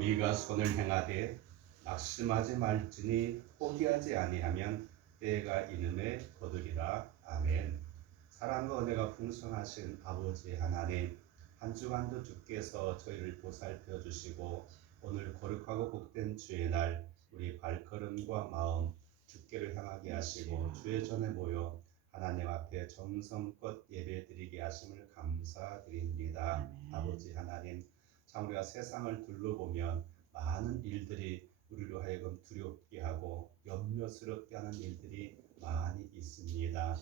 우리가 손을 행하되 낙심하지 말지니 포기하지 아니하면 때가 이름에 거두리라. 아멘. 사랑과 은혜가 풍성하신 아버지 하나님, 한 주간도 주께서 저희를 보살펴 주시고 오늘 거룩하고 복된 주의 날 우리 발걸음과 마음 주께를 향하게 하시고 주의 전에 모여 하나님 앞에 정성껏 예배드리게 하심을 감사드립니다. 아버지 하나님, 참 우리가 세상을 둘러보면 많은 일들이 우리로 하여금 두렵게 하고 염려스럽게 하는 일들이 많이 있습니다.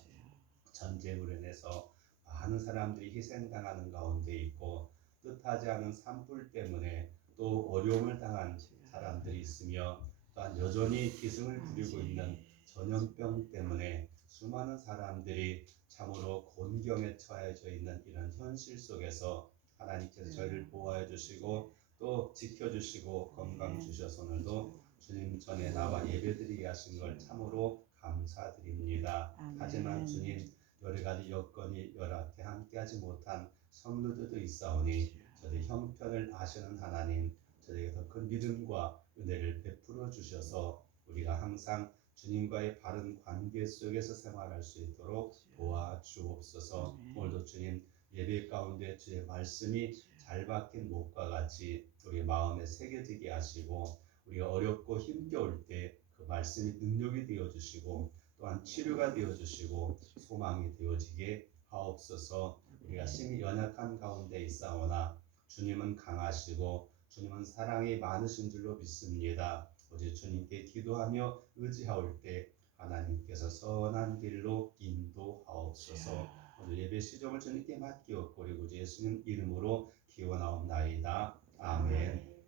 전쟁으로 인해서 많은 사람들이 희생당하는 가운데 있고 뜻하지 않은 산불 때문에 또 어려움을 당한 사람들이 있으며 또한 여전히 기승을 부리고 있는 전염병 때문에 수많은 사람들이 참으로 곤경에 처해져 있는 이런 현실 속에서 하나님께서 저희를 보호해 주시고 또 지켜주시고 건강 주셔서 오늘도 주님 전에 나와 예배드리게 하신 걸 참으로 감사드립니다. 하지만 주님, 여러 가지 여건이 열악해 함께하지 못한 성도들도 있사오니 저희 형편을 아시는 하나님, 저에게 더 큰 믿음과 은혜를 베풀어 주셔서 우리가 항상 주님과의 바른 관계 속에서 생활할 수 있도록 도와주옵소서. 오늘도 주님 예배 가운데 주의 말씀이 잘 박힌 목과 같이 우리 마음에 새겨지게 하시고 우리가 어렵고 힘겨울 때 그 말씀이 능력이 되어주시고 또한 치료가 되어주시고 소망이 되어지게 하옵소서. 우리가 심히 연약한 가운데 있사오나 주님은 강하시고 주님은 사랑이 많으신 줄로 믿습니다. 오직 주님께 기도하며 의지하올 때 하나님께서 선한 길로 인도하옵소서. 오늘 예배 시종을 주님께 맡기었고 우리 구주 예수님 이름으로 기원하옵나이다. 아멘.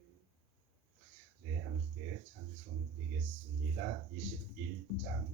네, 함께 찬송 드리겠습니다. 21장.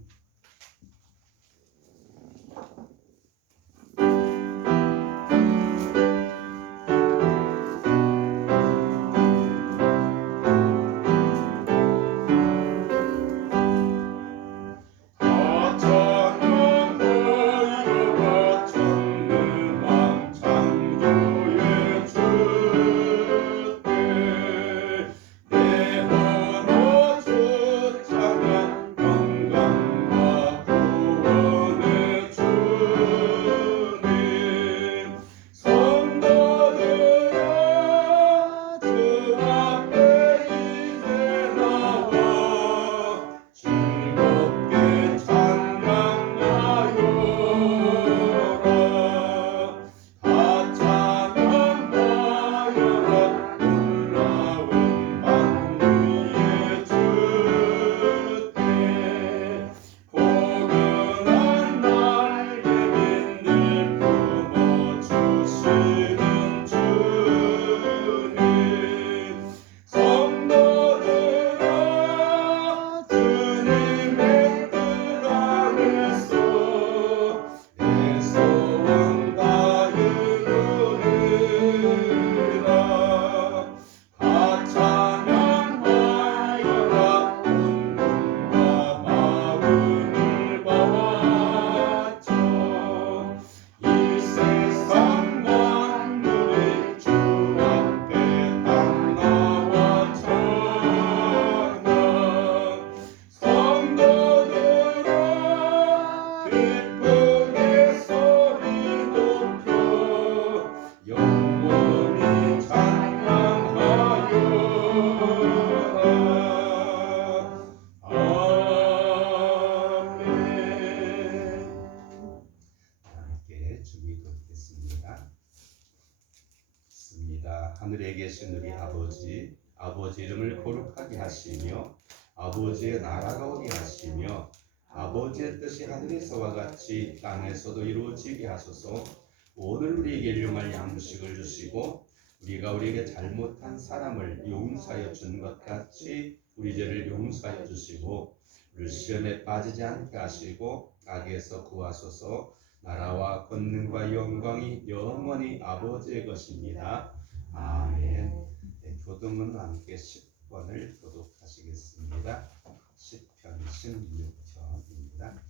하늘에 계신 우리 아버지, 아버지 이름을 거룩하게 하시며 아버지의 나라가 오게 하시며 아버지의 뜻이 하늘에서와 같이 땅에서도 이루어지게 하소서. 오늘 우리에게 일용할 양식을 주시고 우리가 우리에게 잘못한 사람을 용서하여 준 것 같이 우리 죄를 용서하여 주시고 우리 시험에 빠지지 않게 하시고 악에서 구하소서. 나라와 권능과 영광이 영원히 아버지의 것입니다. 아멘. 네, 교동은 함께 10번을 교독하시겠습니다. 10편 16편입니다.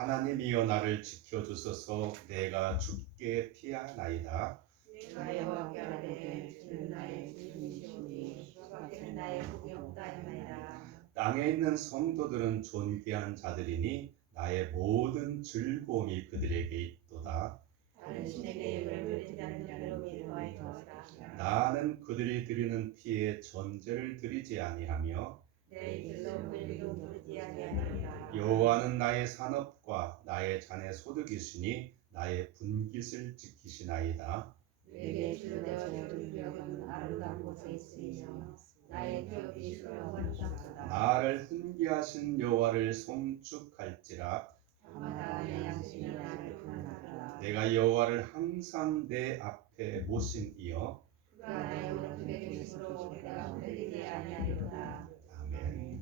하나님이여 나를 지켜주소서. 내가 죽게 피하나이다. 내가 여호와께 아뢰되 주는 나의 주님이시오니 주밖에는 나의 복이 없다이나이다. 땅에 있는 성도들은 존귀한 자들이니 나의 모든 즐거움이 그들에게 있도다. 다른 신에게 예물을 드린 자는 괴로움이 더할 것이다. 나는 그들이 드리는 피에 전제를 드리지 아니하며 내 입술로 물기도 부르지 아니하리로다. 여호와는 나의 산업과 나의 잔의 소득이시니 나의 분깃을 지키시나이다. 내게 줄되어 주는 기업은 아름다운 곳에 있으며 나의 기업이 수명은 없도다. 나를 훈계하신 여호와를 송축할지라. 밤마다 내 양심이 나를 구원하리라. 내가 여호와를 항상 내 앞에 모신이여. 그가 나의 오른쪽에 계심으로 내가 흔들리지 아니하리로다. 아멘.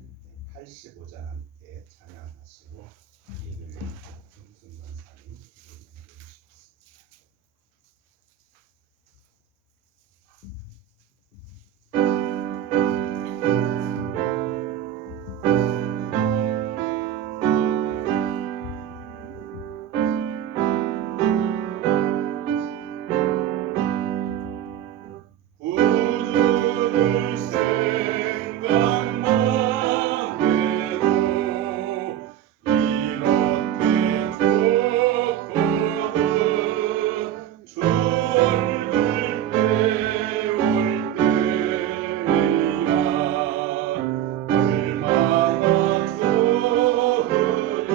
85장 함께 찬양하시고 예배를 김순건 사님 기도해 주시겠습니다. 구주를 생각만 해도 이렇게 좋거든. 주 얼굴 배울 때야 얼마나 좋으랴.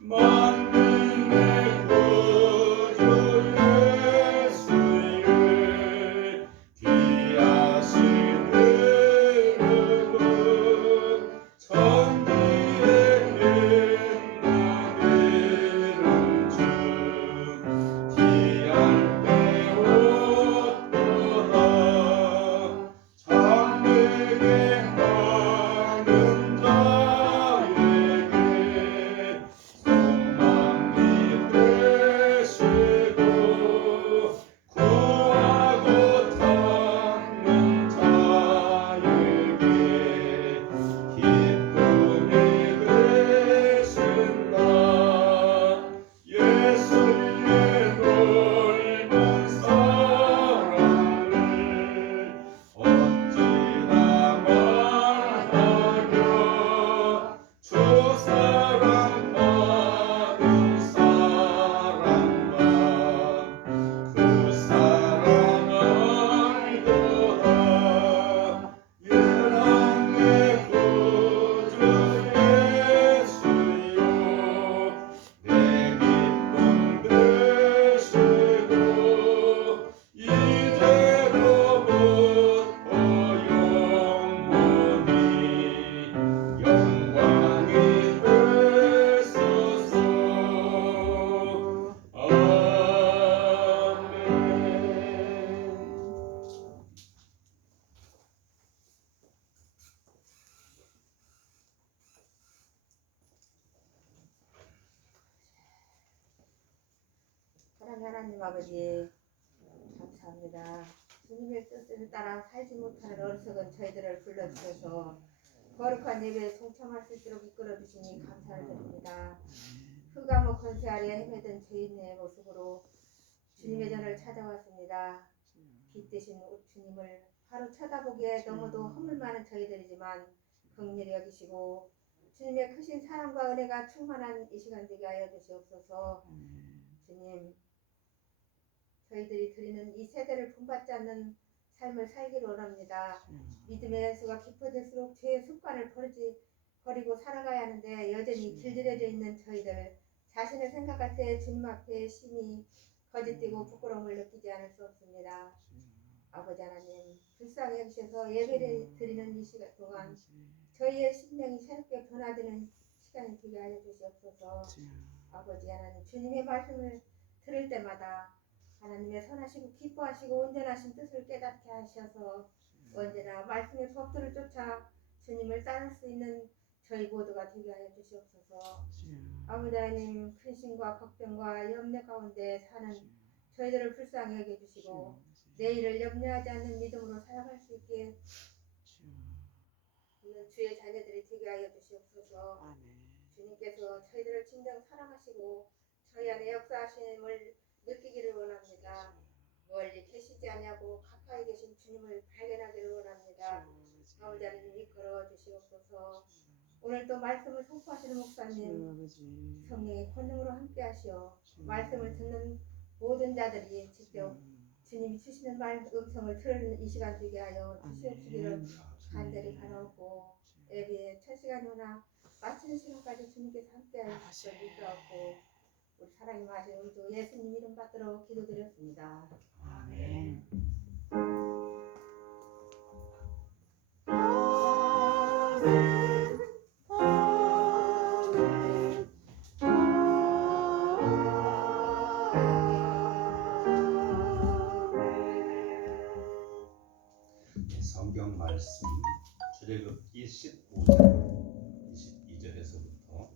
만민의 구주 예수의 귀하신 이름은 천지에 있는 이름 중 귀할 때옷도다. 참되게 하는 자에게 소망이 되시고 구하고 찾는 자에게 기쁨이 되신다. 예수의 넓은 사랑을 어찌나 말하랴. 주 사랑 받은 사랑만 그 사랑 알도다. 예랑의 구주 예수여 내 기쁨 되시고 이제로부터 영원히 영광이 되소서. 아멘. 사랑하는 하나님 아버지 감사합니다. 주님의 뜻을 따라 살지 못하는 어리석은 저희들을 불러주셔서 거룩한 예배에 동참할 수 있도록 이끌어 주시니 감사를 드립니다. 흑암의 권세 아래 헤매던 죄인의 모습으로 주님의 전을 찾아왔습니다. 빛되신 주님을 바로 쳐다보기에 너무도 허물 많은 저희들이지만 긍휼히 여기시고 주님의 크신 사랑과 은혜가 충만한 이 시간 되게 하여 주시옵소서. 주님, 저희들이 드리는 이 세대를 본받지 않는 삶을 살기를 원합니다. 믿음의 연수가 깊어질수록 죄의 습관을 버리고 살아가야 하는데 여전히 길들여져 있는 저희들 자신을 생각할 때 주님 앞에 심히 거짓되고 부끄러움을 느끼지 않을 수 없습니다. 아버지 하나님, 불쌍히 여기셔서 예배를 드리는 이 시간 동안 저희의 심령이 새롭게 변화되는 시간이 되게 하여 주시옵소서. 아버지 하나님, 주님의 말씀을 들을 때마다 하나님의 선하시고 기뻐하시고 온전하신 뜻을 깨닫게 하셔서 언제나 말씀의 법도를 쫓아 주님을 따를 수 있는 저희 모두가 되게 하여 주시옵소서. 아버지 하나님, 근심과 걱정과 염려 가운데 사는 저희들을 불쌍히 여겨주시고 내일을 염려하지 않는 믿음으로 살아갈 수 있게 주의 자녀들이 되게 하여 주시옵소서. 주님께서 저희들을 진정 사랑하시고 저희 안에 역사하심을 느끼기를 원합니다. 멀리 계시지 않냐고 가까이 계신 주님을 발견하기를 원합니다. 아버지 하나님 이끌어 주시옵소서. 오늘 또 말씀을 선포하시는 목사님 성령의 권능으로 함께 하시어 말씀을 듣는 모든 자들이 직접 주님이 주시는 말 음성을 들을 이 시간 되게 하여 주시옵시기를 간절히 바라옵고 예배 첫 시간이 오나 마치는 시간까지 주님께서 함께하여 주실 줄 믿사옵고 우리 사랑이 마신 우리 주 예수님 이름 받들어 기도드렸습니다. 아멘. 성경 말씀 출애굽기 15장 22절에서부터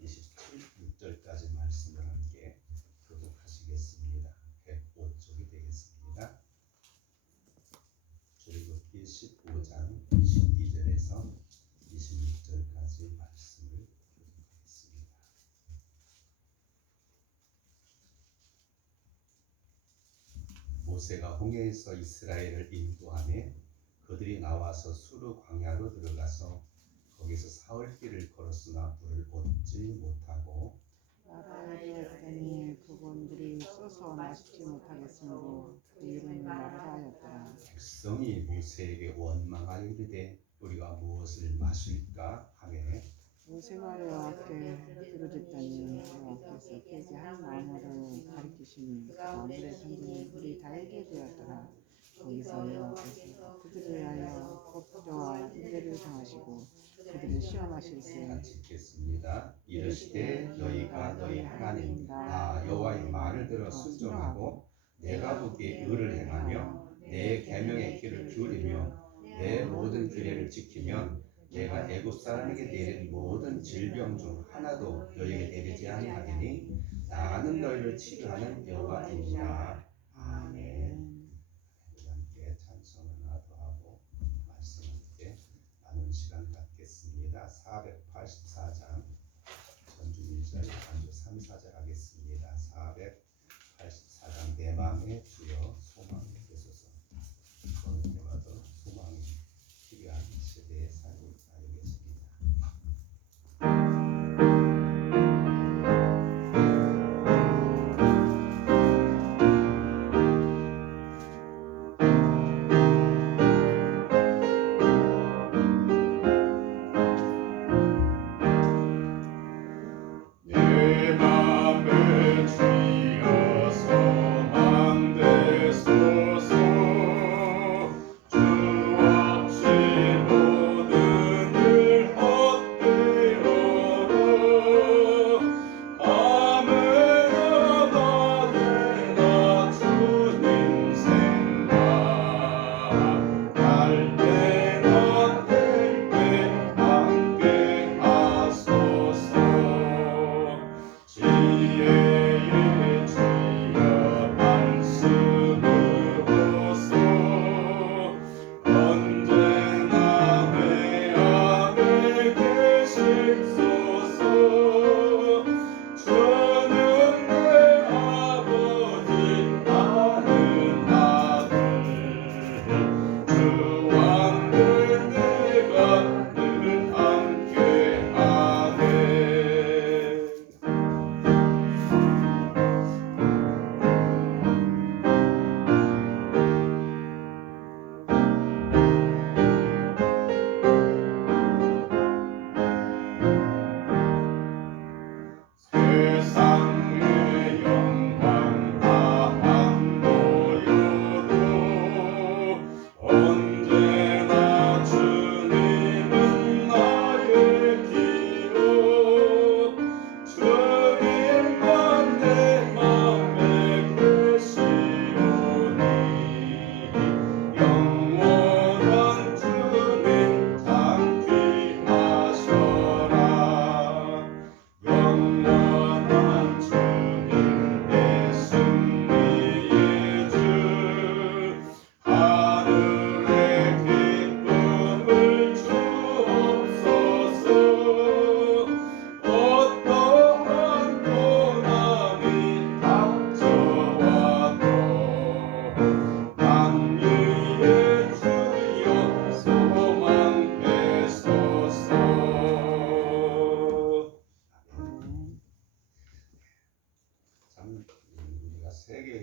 27, 6절까지 말씀을 함께 교독하시겠습니다. 105쪽이 되겠습니다. 출애굽기 15장 22절에서 26절까지 말씀을 교독하겠습니다. 모세가 홍해에서 이스라엘을 인도하며 그들이 나와서 수르 광야로 들어가서 거기서 사흘 길을 걸었으나 물을 얻지 못하고 말하여 되었더니 그분들이 써서 마시지 못하겠으므로 그 이름을 말하라 하였더라. 백성이 모세에게 원망하여 이르되 우리가 무엇을 마실까 하매 모세가 여호와께 부르짖더니 여호와께서 깨지 한 나무를 가리키시니 그 나무에 던지니 물이 달게 되었더라. 거기서 여호와께서 그들을 위하여 법도와 인대를 정하시고 그들을 시험하실세. 같이 읽겠습니다. 이르시되 너희가 너희 하나님 나 여호와의 말을 들어 순종하고 내가 보기에 의를 행하며 내 계명의 길을 기울이며 내 모든 규례를 지키면 내가 애굽 사람에게 내린 모든 질병 중 하나도 너희에게 내리지 아니하리니 나는 너희를 치료하는 여호와이니라. 아멘. 우리 함께 찬송 하나 더 하고 말씀 함께 나눈 시간 갖겠습니다. 484장 전주 1절 반주 3, 4절 하겠습니다. 484장 내 마음에 주여 소망이 되소서. 어느 때가 더 소망이 필요한 시대에 살고 계십니다.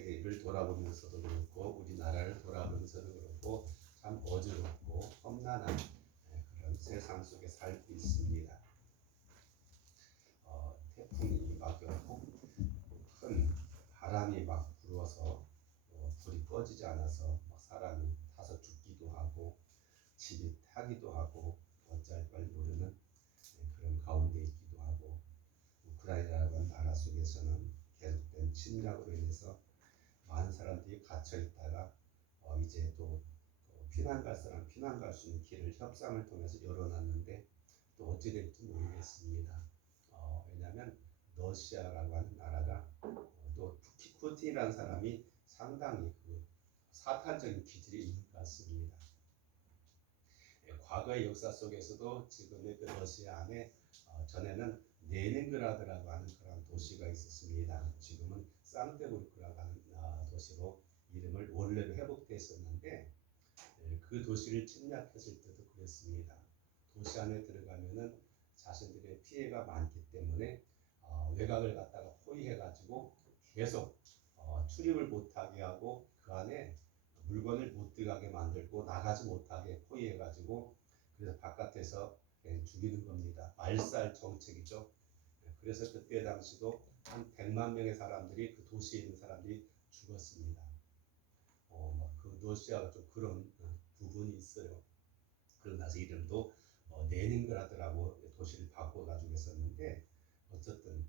교회를 돌아보면서도 그렇고 우리나라를 돌아보면서도 그렇고 참 어지럽고 험난한 그런 세상 속에 살고 있습니다. 태풍이 막 큰 바람이 막 불어서 불이 꺼지지 않아서 막 사람이 타서 죽기도 하고 집이 타기도 하고 어찌할 걸 모르는 그런 가운데 있기도 하고 우크라이나라는 나라 속에서는 계속된 침략으로 인해서 많은 사람들이 갇혀 있다가 이제 또 피난 갈 사람 피난 갈 수 있는 길을 협상을 통해서 열어놨는데 또 어찌 될지 모르겠습니다. 왜냐하면 러시아라고 하는 나라가 또 푸틴이라는 사람이 상당히 그 사탄적인 기질이 있는 것 같습니다. 과거의 역사 속에서도 지금의 그 러시아 안에 전에는 레닌그라드라고 하는 그런 도시가 있었습니다. 지금은 상트페테르부르크라고 하는 도시로 이름을 원래로 회복됐었는데 그 도시를 침략했을 때도 그랬습니다. 도시 안에 들어가면은 자신들의 피해가 많기 때문에 외곽을 갖다가 포위해가지고 계속 출입을 못하게 하고 그 안에 물건을 못 들어가게 만들고 나가지 못하게 포위해가지고 그래서 바깥에서 죽이는 겁니다. 말살 정책이죠. 그래서 그때 당시도 한 100만 명의 사람들이 그 도시에 있는 사람들이 죽었습니다. 그 러시아가 좀 그런 부분이 있어요. 그러고 나서 이름도 레닌그라드라고 도시를 바꿔가지고 했었는데 어쨌든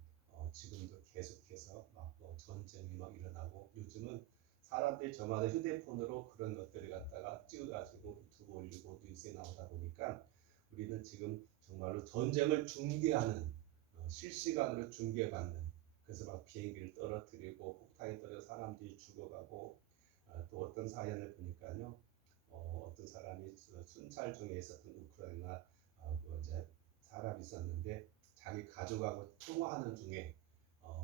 지금도 계속해서 막 전쟁이 막 일어나고 요즘은 사람들이 저마다 휴대폰으로 그런 것들을 갖다가 찍어가지고 유튜브 올리고 뉴스에 나오다 보니까 우리는 지금 정말로 전쟁을 중계하는 실시간으로 중계받는 그래서 막 비행기를 떨어뜨리고 폭탄이 떨어져 사람들이 죽어가고 또 어떤 사연을 보니까요 어떤 사람이 순찰 중에 있었던 우크라이나 이제 사람이 있었는데 자기 가족하고 통화하는 중에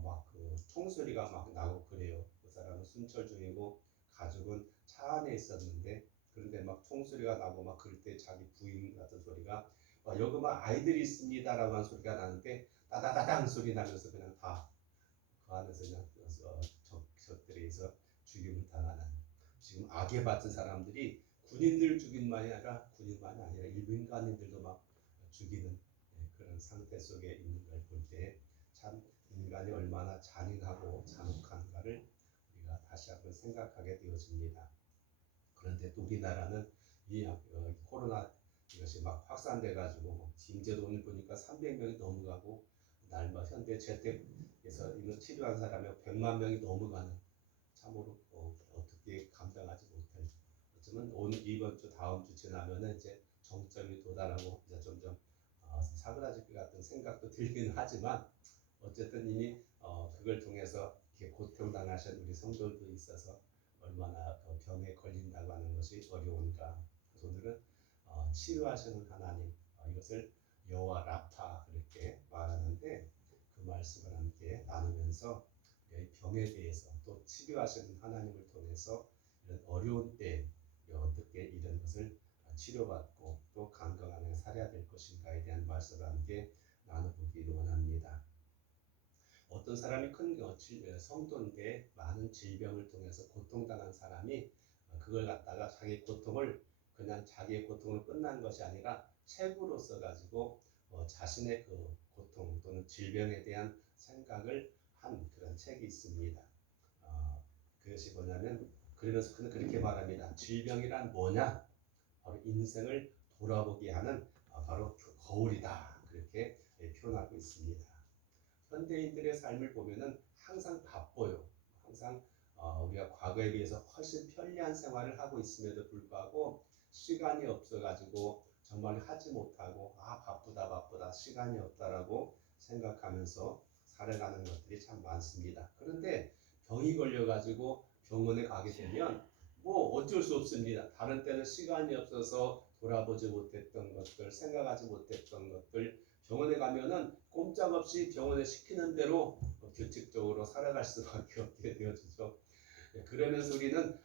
막 그 총소리가 막 나고 그래요. 그 사람은 순찰 중이고 가족은 차 안에 있었는데 그런데 막 총소리가 나고 막 그럴 때 자기 부인 같은 소리가 여기 막 아이들이 있습니다라고 하는 소리가 나는데 따다다당 소리 나면서 그냥 다 그 안에서 그냥 적들에서 죽임을 당하는 지금 악에 받은 사람들이 군인들 죽임만이 아니라 일민간인들도 막 죽이는 그런 상태 속에 있는 걸 볼 때 참 인간이 얼마나 잔인하고 잔혹한가를 우리가 다시 한번 생각하게 되어집니다. 그런데 또 우리나라는 이 코로나 이것이 막 확산돼 가지고 임제도 오늘 보니까 300명이 넘어가고 날마 현대 재택에서 이거 치료한 사람이 100만 명이 넘어가는 참으로 어떻게 감당하지 못할 어쩌면 오늘 이번 주 다음 주 지나면은 이제 정점이 도달하고 이제 점점 사그라질 것 같은 생각도 들기는 하지만 어쨌든 이미 그걸 통해서 이렇게 고통당하신 우리 성도들도 있어서 얼마나 병에 걸린다고 하는 것이 어려운가. 그래서 오늘은 치료하시는 하나님 이것을 여호와 라파 그렇게 말하는데 그 말씀을 함께 나누면서 병에 대해서 또 치료하시는 하나님을 통해서 이런 어려운 때 어떻게 이런 것을 치료받고 또 건강하게 살아야 될 것인가에 대한 말씀을 함께 나눠보기를 원합니다. 어떤 사람이 큰 성도인데 많은 질병을 통해서 고통당한 사람이 그걸 갖다가 자기 고통을 그냥 자기의 고통으로 끝난 것이 아니라 책으로 써가지고 자신의 그 고통 또는 질병에 대한 생각을 한 그런 책이 있습니다. 그것이 뭐냐면 그러면서 그는 그렇게 말합니다. 질병이란 뭐냐? 바로 인생을 돌아보게 하는 바로 거울이다. 그렇게 표현하고 있습니다. 현대인들의 삶을 보면은 항상 바빠요. 항상 우리가 과거에 비해서 훨씬 편리한 생활을 하고 있음에도 불구하고 시간이 없어가지고 정말 하지 못하고 바쁘다 시간이 없다라고 생각하면서 살아가는 것들이 참 많습니다. 그런데 병이 걸려가지고 병원에 가게 되면 뭐 어쩔 수 없습니다. 다른 때는 시간이 없어서 돌아보지 못했던 것들, 생각하지 못했던 것들 병원에 가면은 꼼짝없이 병원에 시키는 대로 규칙적으로 살아갈 수밖에 없게 되어지죠. 그러면서 우리는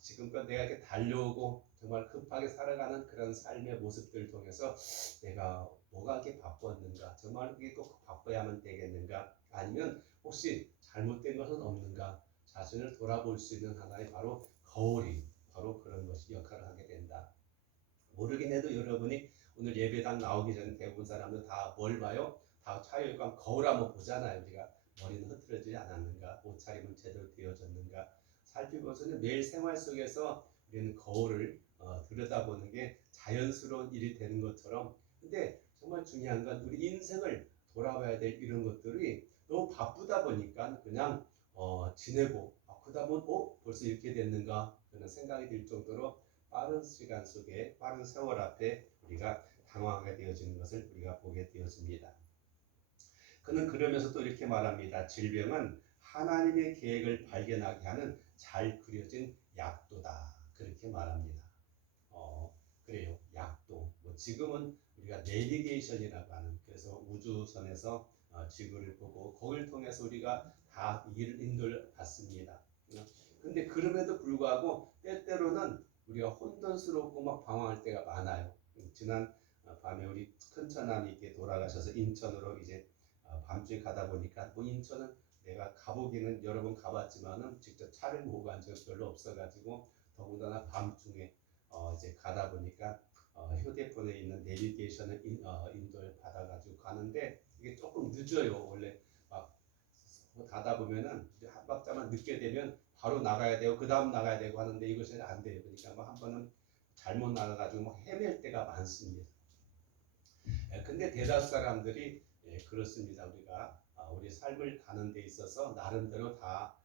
지금껏 내가 이렇게 달려오고 정말 급하게 살아가는 그런 삶의 모습들을 통해서 내가 뭐가 이렇게 바빴는가, 정말 이게 꼭 바빠야만 되겠는가, 아니면 혹시 잘못된 것은 없는가, 자신을 돌아볼 수 있는 하나의 바로 거울이 바로 그런 것이 역할을 하게 된다. 모르긴 해도 여러분이 오늘 예배당 나오기 전에 대부분 사람들 다 뭘 봐요? 다 차려입고 거울 한번 보잖아요. 우리가 머리는 흐트러지지 않았는가, 옷차림은 제대로 되어졌는가 살피고서는 매일 생활 속에서 우리는 거울을 들여다보는 게 자연스러운 일이 되는 것처럼, 근데 정말 중요한 건 우리 인생을 돌아봐야 될 이런 것들이 너무 바쁘다 보니까 그냥 지내고 그러다 보면 벌써 이렇게 됐는가 그런 생각이 들 정도로 빠른 시간 속에 빠른 세월 앞에 우리가 당황하게 되어지는 것을 우리가 보게 되어집니다. 그는 그러면서 또 이렇게 말합니다. 질병은 하나님의 계획을 발견하게 하는 잘 그려진 약도다. 그렇게 말합니다. 그래요. 약도. 지금은 우리가 내비게이션이라고 하는, 그래서 우주선에서 지구를 보고 거기를 통해서 우리가 다 인도를 받습니다. 근데 그럼에도 불구하고 때때로는 우리가 혼돈스럽고 막 방황할 때가 많아요. 지난 밤에 우리 큰처남이 이렇게 돌아가셔서 인천으로 이제 밤중에 가다 보니까 인천은 내가 가보기는 여러 번 가봤지만은 직접 차를 모고 간 적이 별로 없어가지고 더군다나 밤중에 이제 가다 보니까 휴대폰에 있는 내비게이션을 인도를 받아가지고 가는데 이게 조금 늦어요. 원래 막 가다 보면은 한 박자만 늦게 되면 바로 나가야 되고 그 다음 나가야 되고 하는데 이것이 안 돼요. 그러니까 뭐 한 번은 잘못 나가가지고 막 헤맬 때가 많습니다. 근데 대다수 사람들이 그렇습니다. 우리가 우리 삶을 가는 데 있어서 나름대로 다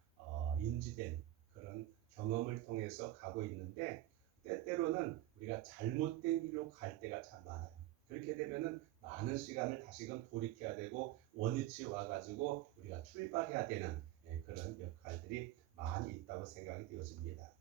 인지된 그런 경험을 통해서 가고 있는데 때때로는 우리가 잘못된 길로 갈 때가 참 많아요. 그렇게 되면은 많은 시간을 다시금 돌이켜야 되고 원위치 와가지고 우리가 출발해야 되는 그런 역할들이 많이 있다고 생각이 되어집니다.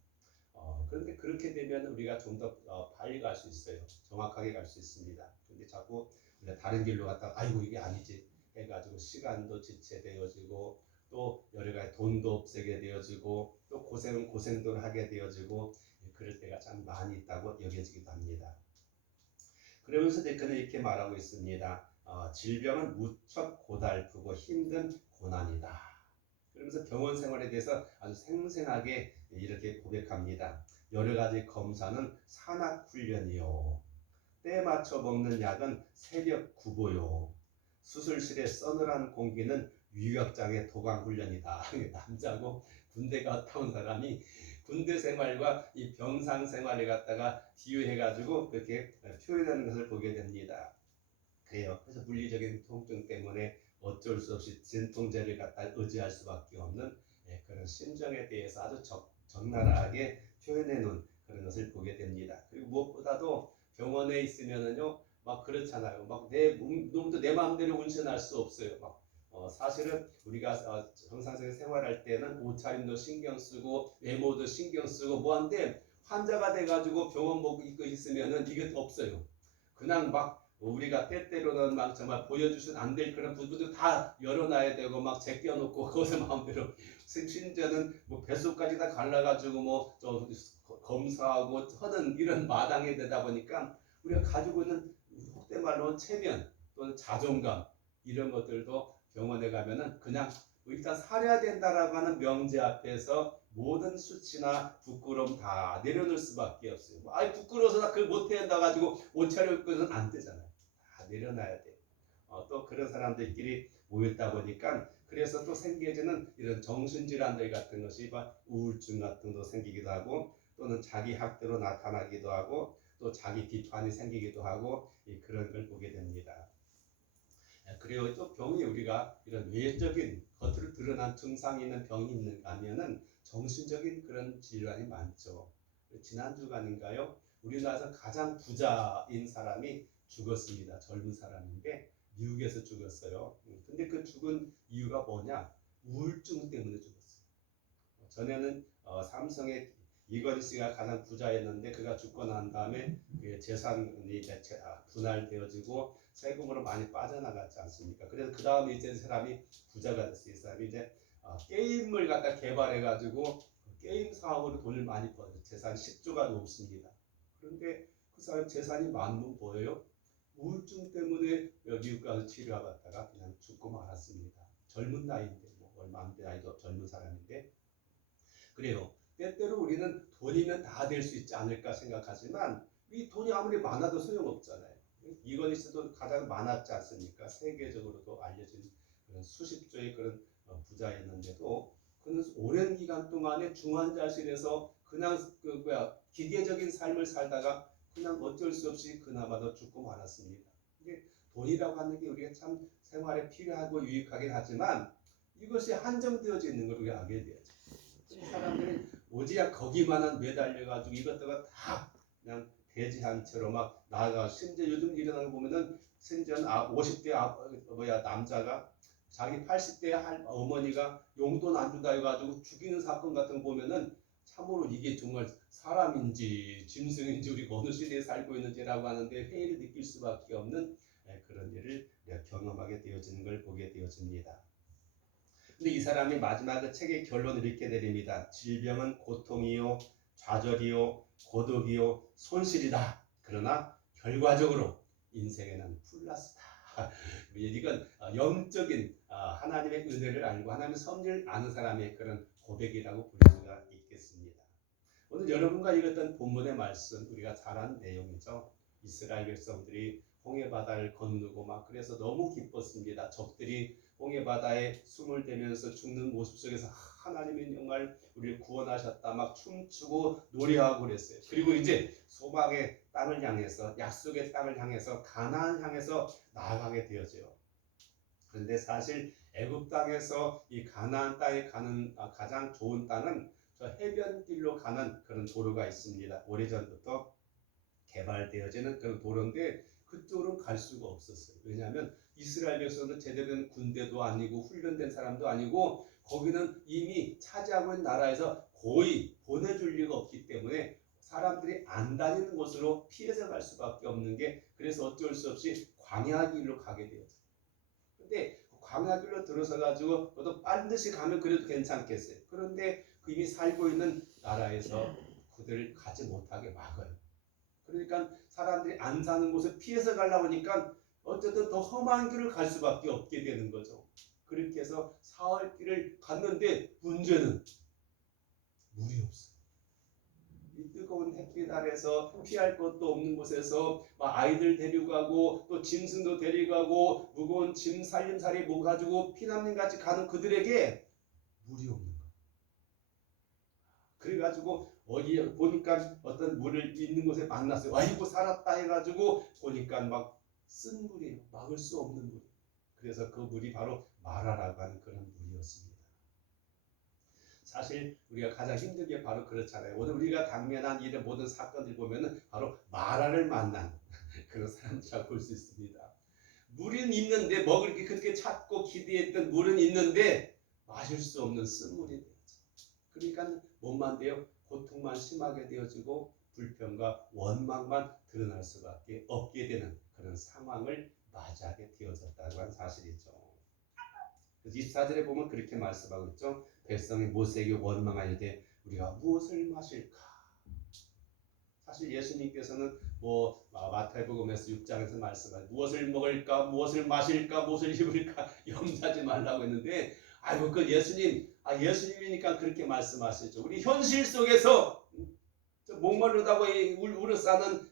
그런데 그렇게 되면 우리가 좀 더 빨리 갈 수 있어요. 정확하게 갈 수 있습니다. 근데 자꾸 우리가 다른 길로 갔다가 아이고 이게 아니지 해가지고 시간도 지체되어지고 또 여러 가지 돈도 없애게 되어지고 또 고생은 고생도 하게 되어지고 그럴 때가 참 많이 있다고 여겨지기도 합니다. 그러면서 그는 이렇게 말하고 있습니다. 질병은 무척 고달프고 힘든 고난이다. 그러면서 병원 생활에 대해서 아주 생생하게 이렇게 고백합니다. 여러 가지 검사는 산악 훈련이요. 때 맞춰 먹는 약은 새벽 구보요. 수술실의 서늘한 공기는 위격장의 도강 훈련이다. 남자고 군대 갔다 온 사람이 군대 생활과 이 병상 생활을 갖다가 비유해가지고 그렇게 표현하는 것을 보게 됩니다. 그래요. 그래서 물리적인 통증 때문에 어쩔 수 없이 진통제를 갖다 의지할 수밖에 없는 그런 심정에 대해서 아주 적나라하게 표현해 놓은 그런 것을 보게 됩니다. 그리고 무엇보다도 병원에 있으면은요, 막 그렇잖아요. 막 내 몸도 내 마음대로 운전할 수 없어요. 사실은 우리가 정상적인 생활할 때는 옷차림도 신경 쓰고 외모도 신경 쓰고 뭐한데 환자가 돼가지고 병원 먹고 있으면은 이게 없어요. 그냥 막 우리가 때때로는 막 정말 보여주시면 안 될 그런 부분도 다 열어놔야 되고 막 제껴놓고 거기서 마음대로 심지어는 뭐 뱃속까지 다 갈라가지고 뭐 저 검사하고 하는 이런 마당에 되다 보니까 우리가 가지고 있는 속된 말로 체면 또는 자존감 이런 것들도 병원에 가면은 그냥 일단 살아야 된다라고 하는 명제 앞에서 모든 수치나 부끄러움 다 내려놓을 수밖에 없어요. 부끄러워서 나 그걸 못해야 한다 가지고 옷 차려입고는 안 되잖아요. 다 내려놔야 돼. 또 그런 사람들끼리 모였다 보니까 그래서 또 생겨지는 이런 정신질환들 같은 것이 우울증 같은 것도 생기기도 하고 또는 자기 학대로 나타나기도 하고 또 자기 비판이 생기기도 하고 그런 걸 보게 됩니다. 그리고 또 병이 우리가 이런 외적인 겉으로 드러난 증상이 있는 병이 있는가 하면은 정신적인 그런 질환이 많죠. 지난주간인가요? 우리나라에서 가장 부자인 사람이 죽었습니다. 젊은 사람인데 미국에서 죽었어요. 근데 그 죽은 이유가 뭐냐? 우울증 때문에 죽었어요. 전에는 삼성의 이건희 씨가 가장 부자였는데 그가 죽고 난 다음에 재산이 분할되어지고 세금으로 많이 빠져나갔지 않습니까? 그래서 그 다음에 이제 사람이 부자가 됐어요. 이 사람이 이제 게임을 갖다 개발해가지고 게임 사업으로 돈을 많이 벌어요. 재산 10조가 넘습니다. 그런데 그 사람 재산이 많으면 뭐예요? 우울증 때문에 미국 가서 치료받다가 그냥 죽고 말았습니다. 젊은 나이인데 뭐 얼마 안 돼 나이도 젊은 사람인데 그래요. 때때로 우리는 돈이면 다 될 수 있지 않을까 생각하지만 이 돈이 아무리 많아도 소용없잖아요. 이건희씨도 가장 많았지 않습니까? 세계적으로도 알려진 그런 수십조의 그런 부자였는데도 그는 오랜 기간 동안에 중환자실에서 그냥 기계적인 삶을 살다가 그냥 어쩔 수 없이 그나마도 죽고 말았습니다. 이게 돈이라고 하는 게 우리가 참 생활에 필요하고 유익하긴 하지만 이것이 한정되어져 있는 걸 우리가 알게 돼야죠. 사람들이 오지야 거기만한 매달려가지고 이것저것 다 그냥 대지한처럼 막 나아가 심지어 요즘 일어나는 거 보면은 심지어 50대 남자가 자기 80대 어머니가 용돈 안 준다 해가지고 죽이는 사건 같은 거 보면은 참으로 이게 정말 사람인지 짐승인지 우리가 어느 시대에 살고 있는지라고 하는데 회의를 느낄 수밖에 없는 그런 일을 경험하게 되어지는 걸 보게 되어집니다. 근데 이 사람이 마지막 그 책의 결론을 읽게 내립니다. 질병은 고통이요, 좌절이요, 고독이요, 손실이다. 그러나 결과적으로 인생에는 플러스다. 이건 영적인 하나님의 은혜를 알고 하나님의 섭리를 아는 사람의 그런 고백이라고 부를 수가 있겠습니다. 오늘 여러분과 읽었던 본문의 말씀 우리가 잘 아는 내용이죠. 이스라엘 백성들이 홍해바다를 건너고 막 그래서 너무 기뻤습니다. 적들이 홍해바다에 숨을 대면서 죽는 모습 속에서 하나님이 정말 우리를 구원하셨다 막 춤추고 노래하고 그랬어요. 그리고 이제 소망의 땅을 향해서 약속의 땅을 향해서 가나안 향해서 나아가게 되어져요. 그런데 사실 애굽 땅에서 이 가나안 땅에 가는 가장 좋은 땅은 저 해변길로 가는 그런 도로가 있습니다. 오래전부터 개발되어지는 그런 도로인데 그쪽으로는 갈 수가 없었어요. 왜냐하면 이스라엘 백성은 제대로 된 군대도 아니고 훈련된 사람도 아니고 거기는 이미 차지하고 있는 나라에서 거의 보내줄 리가 없기 때문에 사람들이 안 다니는 곳으로 피해서 갈 수밖에 없는 게 그래서 어쩔 수 없이 광야길로 가게 되었어요. 근데 광야길로 들어서 가지고 너도 반드시 가면 그래도 괜찮겠어요. 그런데 그 이미 살고 있는 나라에서 그들을 가지 못하게 막아요. 그러니까 사람들이 안 사는 곳에 피해서 가려고 하니까 어쨌든 더 험한 길을 갈 수밖에 없게 되는 거죠. 그렇게 해서 사흘 길을 갔는데 문제는 물이 없어요. 이 뜨거운 햇빛 아래서 피할 것도 없는 곳에서 막 아이들 데리고 가고 또 짐승도 데리고 가고 무거운 짐 살림살이 뭐 가지고 피난민같이 가는 그들에게 물이 없는 거예요. 그래가지고 어디 보니까 어떤 물을 있는 곳에 만났어요. 아이고 살았다 해가지고 보니까 막 쓴 물이에요. 막을 수 없는 물. 그래서 그 물이 바로 마라라고 하는 그런 물이었습니다. 사실 우리가 가장 힘든 게 바로 그렇잖아요. 오늘 우리가 당면한 이런 모든 사건들 보면은 바로 마라를 만난 그런 사람들이라고 볼 수 있습니다. 물은 있는데 먹을 게 그렇게 찾고 기대했던 물은 있는데 마실 수 없는 쓴물이 되었죠. 그러니까 몸만 돼요. 고통만 심하게 되어지고 불평과 원망만 드러날 수밖에 없게 되는 그런 상황을 맞이하게 되어졌다고 하는 사실이죠. 그래서 24절에 보면 그렇게 말씀하고 있죠. 백성이 모세에게 원망하여되 우리가 무엇을 마실까? 사실 예수님께서는 마태복음에서 6장에서 말씀하신 무엇을 먹을까, 무엇을 마실까, 무엇을 입을까 염려하지 말라고 했는데 아이고 그 예수님이니까 그렇게 말씀하시죠. 우리 현실 속에서 목마르다고 울어 싸는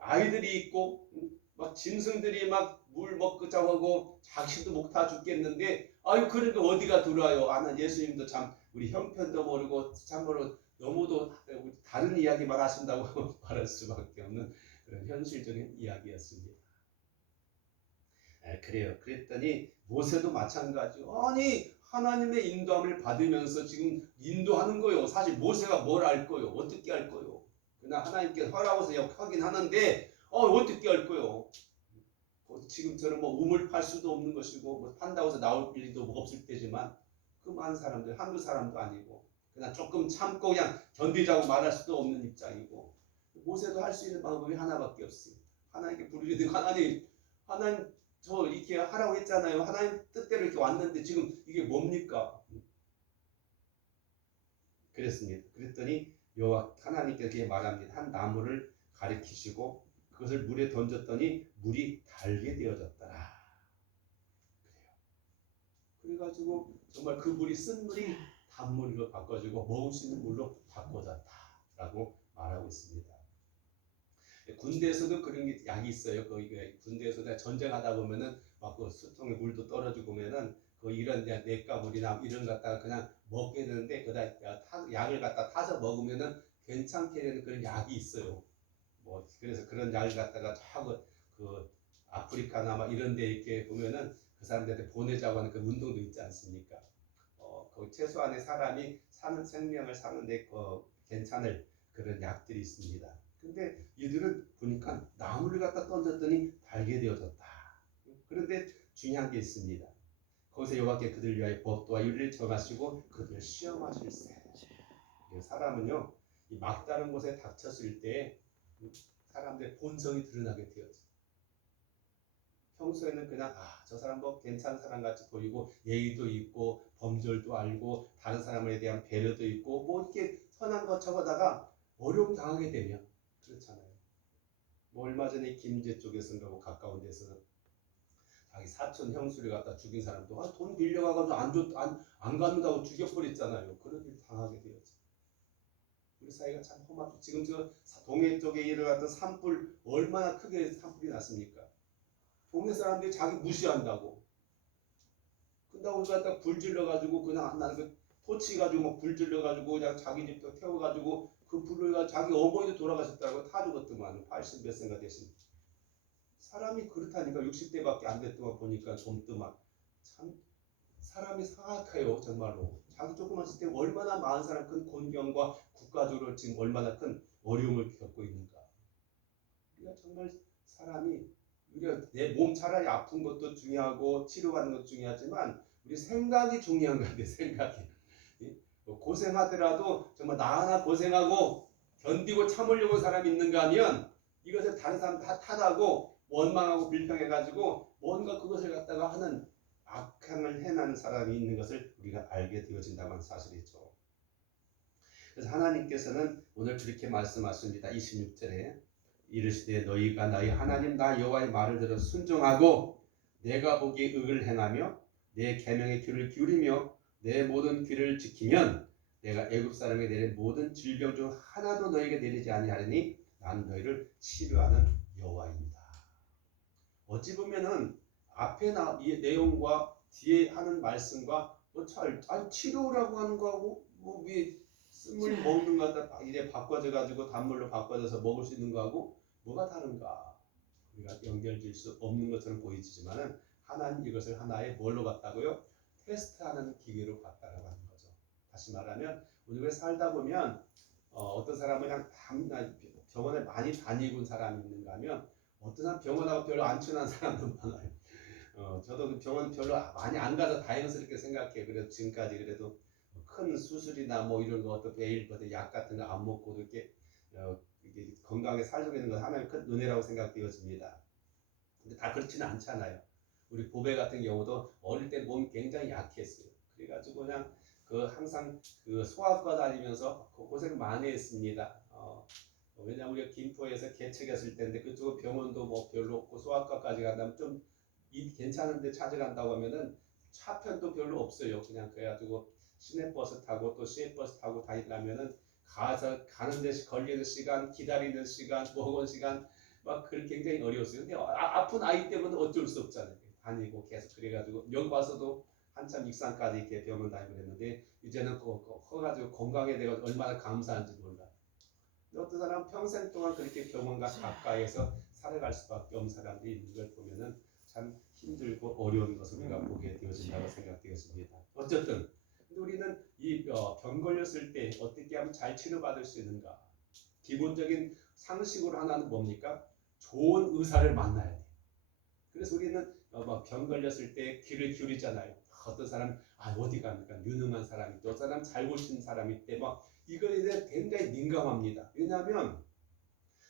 아이들이 있고 막 짐승들이 막 물 먹자고 하고 자식도 목 타 죽겠는데 아유 그러니까 어디가 들어와요. 난 예수님도 참 우리 형편도 모르고 참으로 너무도 다른 이야기만 하신다고 말할 수밖에 없는 그런 현실적인 이야기였습니다. 그래요. 그랬더니 모세도 마찬가지요. 아니 하나님의 인도함을 받으면서 지금 인도하는 거요. 사실 모세가 뭘 알 거요? 어떻게 할 거요? 그냥 하나님께 허락해서 하긴 하는데 어떻게 할 거요? 지금처럼 우물 팔 수도 없는 것이고 판다고 해서 나올 일도 없을 때지만 그 많은 사람들 한두 사람도 아니고 그냥 조금 참고 그냥 견디자고 말할 수도 없는 입장이고 모세도 할 수 있는 방법이 하나밖에 없습니다. 하나님께 부르짖는 하나님 저 이렇게 하라고 했잖아요. 하나님 뜻대로 이렇게 왔는데 지금 이게 뭡니까? 그랬습니다. 그랬더니 하나님께서 말합니다. 한 나무를 가리키시고 그것을 물에 던졌더니 물이 달게 되어졌더라. 그래요. 그래가지고 정말 그 물이 쓴 물이 단물로 바꿔주고 먹을 수 있는 물로 바꿔줬다라고 말하고 있습니다. 군대에서도 그런 게 약이 있어요. 군대에서 전쟁하다 보면은 막 그 수통에 물도 떨어지고 보면은 그 이런 냇가물이나 이런 거 갖다가 그냥 먹게 되는데 그다 약을 갖다 타서 먹으면은 괜찮게 되는 그런 약이 있어요. 뭐 그래서 그런 약을 갖다가 그 아프리카나 막 이런 데 이렇게 보면은 그 사람들한테 보내자고 하는 그 운동도 있지 않습니까? 거기 최소한의 사람이 사는 생명을 사는데 괜찮을 그런 약들이 있습니다. 근데 이들은 보니까 나무를 갖다 던졌더니 달게 되어졌다. 그런데 중요한 게 있습니다. 거기서 여호와께 그들 위하여 법도와 윤리를 정하시고 그들을 시험하실세. 사람은요, 이 막다른 곳에 닥쳤을 때 사람들의 본성이 드러나게 되어져. 평소에는 그냥 저 사람 뭐 괜찮은 사람 같이 보이고 예의도 있고 범절도 알고 다른 사람에 대한 배려도 있고 뭐 이렇게 선한 것 저거다가 어려움 당하게 되면 그렇잖아요. 뭐 얼마 전에 김제 쪽에서인가 뭐 가까운 데서 자기 사촌 형수를 갖다 죽인 사람도 돈 빌려가가지고 안 갚는다고 죽여버렸잖아요. 그런 일 당하게 되었죠. 우리 사이가 참 험하죠. 지금 저 동해 쪽에 일어났던 산불 얼마나 크게 산불이 났습니까? 동네 사람들이 자기 무시한다고. 근다고 갖다 불 질러가지고 그냥 나는 그 토치 가지고 막 불 질러가지고 그냥 자기 집도 태워가지고 그 불을 가지고 자기 어머니도 돌아가셨다고 다 죽었더만 80 몇 세가 되신. 사람이 그렇다니까 60대밖에 안 됐더만 보니까 젊더만 참 사람이 사악해요 정말로. 자기 조그만 있을 때 얼마나 많은 사람 큰 곤경과 국가적으로 지금 얼마나 큰 어려움을 겪고 있는가. 우리가 정말 사람이 우리가 내 몸 차라리 아픈 것도 중요하고 치료받는 것도 중요하지만 우리 생각이 중요한 것 같아요. 생각이. 고생하더라도 정말 나 하나 고생하고 견디고 참으려고 사람이 있는가 하면 이것을 다른 사람 다 탓하고 원망하고 불평해가지고 뭔가 그것을 갖다가 하는 악행을 행하는 사람이 있는 것을 우리가 알게 되어진다는 사실이죠. 그래서 하나님께서는 오늘 그렇게 말씀하십니다. 26절에 이르시되 너희가 너희 하나님 나 여호와의 말을 들어 순종하고 내가 보기에 의를 행하며 내 계명의 귀를 기울이며 내 모든 귀를 지키면 내가 애굽 사람에게 내린 모든 질병 중 하나도 너에게 내리지 아니하리니 나는 너희를 치료하는 여호와입니다. 어찌 보면은 앞에 이 내용과 뒤에 하는 말씀과 치료라고 하는 거하고 뭐 위에 쓴물 먹는 거 갖다 이제 바꿔져 가지고 단물로 바꿔져서 먹을 수 있는 거하고 뭐가 다른가? 우리가 연결될 수 없는 것처럼 보이지만은 하나님 이것을 하나의 뭘로 갖다고요? 테스트하는 기계로 갖다라고 하는 거죠. 다시 말하면 우리가 살다 보면 어떤 사람은 그냥 병원에 많이 다니고 사람이 있는가 하면 어떤 사람 병원하고 별로 안 친한 사람도 많아요. 저도 병원 별로 많이 안 가서 다행스럽게 생각해요. 그래도 지금까지 그래도 큰 수술이나 뭐 이런 거 어떤 매일 약 같은 거 안 먹고도 이렇게 건강하게 살고 있는 건 하나의 큰 은혜라고 생각되어집니다. 근데 다 그렇지는 않잖아요. 우리 보배 같은 경우도 어릴 때 몸이 굉장히 약했어요. 그래가지고 그냥 항상 소아과 다니면서 고생 많이 했습니다. 왜냐면 우리가 김포에서 개척했을 때인데 그쪽은 병원도 뭐 별로 없고 소아과까지 간다면 좀 괜찮은데 찾아간다고 하면은 차편도 별로 없어요. 그냥 그래가지고 시내버스 타고 또 시외버스 타고 다니려면은 가는 데 걸리는 시간, 기다리는 시간, 먹은 시간 막 그렇게 굉장히 어려웠어요. 근데 아픈 아이 때문에 어쩔 수 없잖아요. 다니고 계속 그래가지고 여기 와서도 한참 익산까지 이렇게 병원 다니고 그랬는데 이제는 커가지고 건강에 대해 얼마나 감사한지 몰라. 근데 어떤 사람은 평생 동안 그렇게 병원과 가까이에서 살아갈 수밖에 없는 사람들이 있는 걸 보면은 참 힘들고 어려운 것을 우리가 보게 되어진다고 생각되었습니다. 어쨌든 근데 우리는 이 병 걸렸을 때 어떻게 하면 잘 치료받을 수 있는가? 기본적인 상식으로 하나는 뭡니까? 좋은 의사를 만나야 돼. 그래서 우리는 병 걸렸을 때 귀를 기울이잖아요. 어떤 사람 어디 갑니까? 유능한 사람이 있대. 어떤 사람 잘 고친 사람이 있대. 이거에 대해 굉장히 민감합니다. 왜냐하면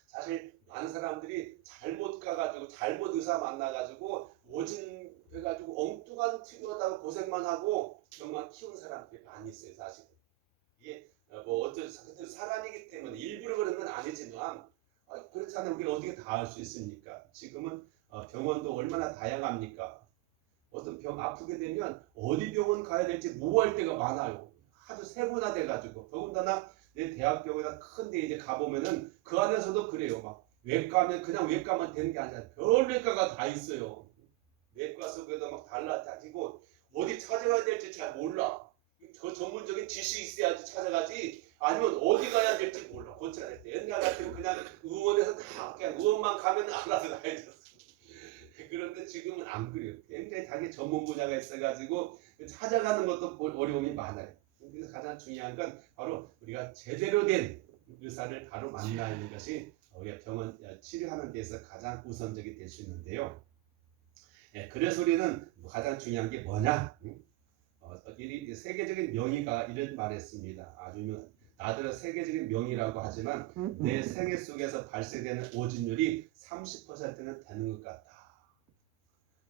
사실 많은 사람들이 잘못 가가지고 잘못 의사 만나가지고 오진해가지고 엉뚱한 치료하다가 고생만 하고 병만 키운 사람들이 많이 있어요. 사실 이게 뭐 어쩔 수 사람이기 때문에 일부러 그런 건 아니지만 그렇잖아요. 우리가 어떻게 다 할 수 있습니까? 지금은 병원도 얼마나 다양합니까? 어떤 병 아프게 되면 어디 병원 가야 될지 모호할 때가 많아요. 아주 세분화돼가지고 더군다나 내 대학병원이나 큰데 이제 가보면은 그 안에서도 그래요. 막 외과면 그냥 외과만 되는 게 아니라 별 외과가 다 있어요. 외과 속에도 막 달라지고 어디 찾아가야 될지 잘 몰라. 그 전문적인 지식이 있어야지 찾아가지. 아니면 어디 가야 될지 몰라. 고쳐야 될 때. 옛날 같으면 그냥 의원에서 다 그냥 의원만 가면 알아서 다 해줬어. 그런데 지금은 안 그래요. 굉장히 자기 전문 분야가 있어가지고 찾아가는 것도 어려움이 많아요. 그래서 가장 중요한 건 바로 우리가 제대로 된 의사를 바로 만나는 것이 우리가 병원 치료하는 데서 가장 우선적이 될 수 있는데요. 그래서 우리는 가장 중요한 게 뭐냐? 이 세계적인 명의가 이런 말했습니다. 아주 나더러 세계적인 명의라고 하지만 내 생애 속에서 발생되는 오진율이 30%는 되는 것 같다.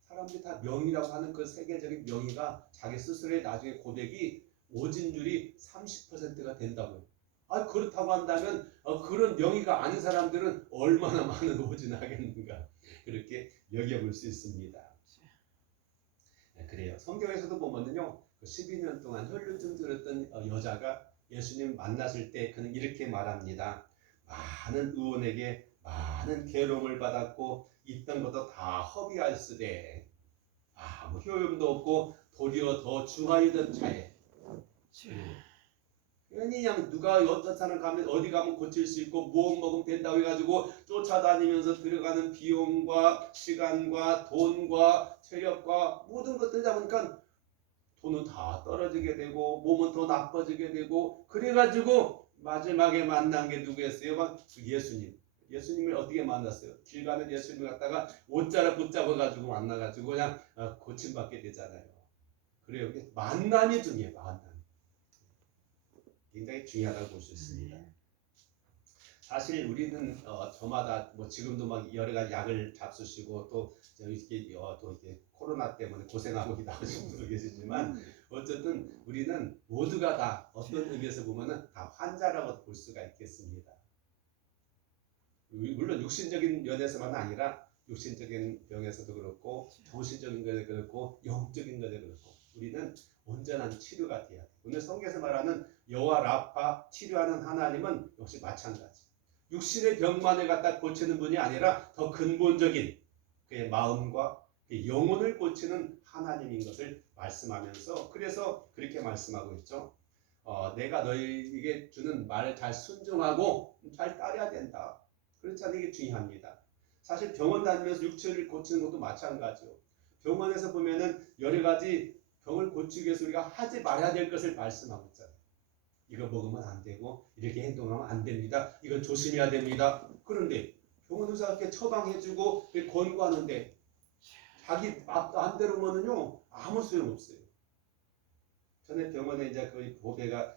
사람들이 다 명의라고 하는 그 세계적인 명의가 자기 스스로의 나중에 고백이 오진율이 30%가 된다고요. 그렇다고 한다면 그런 명의가 아닌 사람들은 얼마나 많은 오진하겠는가 그렇게 여겨볼 수 있습니다. 그래요. 성경에서도 보면요, 12년 동안 혈루증 들었던 여자가 예수님 만났을 때 그는 이렇게 말합니다. 많은 의원에게 많은 괴로움을 받았고 있던 것도 다 허비하였으되 아무 효용도 없고 도리어 더 중하여던 자에 괜히 그냥 누가 어떤 사람 가면 어디 가면 고칠 수 있고 무엇 먹으면 된다고 해가지고 쫓아다니면서 들어가는 비용과 시간과 돈과 체력과 모든 것들다 보니까 돈은 다 떨어지게 되고 몸은 더 나빠지게 되고 그래가지고 마지막에 만난 게 누구였어요? 막 예수님. 예수님을 어떻게 만났어요? 길 가는 예수님을 갖다가 옷자락 붙잡아가지고 만나가지고 그냥 고침받게 되잖아요. 그래요. 만남이 중요해요. 만남. 굉장히 중요하다고 볼 수 있습니다. 사실 우리는 저마다 뭐 지금도 막 여러 가지 약을 잡수시고 또 이렇게 코로나 때문에 고생하고 나오신 분도 계시지만 어쨌든 우리는 모두가 다 어떤 의미에서 보면은 다 환자라고 볼 수가 있겠습니다. 물론 육신적인 면에서만 아니라 육신적인 병에서도 그렇고 정신적인 것에 그렇고 영적인 것에 그렇고 우리는 온전한 치료가 돼야 돼. 오늘 성경에서 말하는 여호와 라파 치료하는 하나님은 역시 마찬가지. 육신의 병만을 갖다 고치는 분이 아니라 더 근본적인 그의 마음과 그의 영혼을 고치는 하나님인 것을 말씀하면서 그래서 그렇게 말씀하고 있죠. 내가 너희에게 주는 말을 잘 순종하고 잘 따라야 된다. 그렇잖아요. 이게 중요합니다. 사실 병원 다니면서 육체를 고치는 것도 마찬가지요. 병원에서 보면은 여러 가지 병을 고치기 위해서 우리가 하지 말아야 될 것을 말씀하고 있잖아요. 이거 먹으면 안 되고 이렇게 행동하면 안 됩니다. 이건 조심해야 됩니다. 그런데 병원 의사가 이렇게 처방해주고 권고하는데 자기 마음대로면은요 아무 소용 없어요. 전에 병원에 이제 그 보배가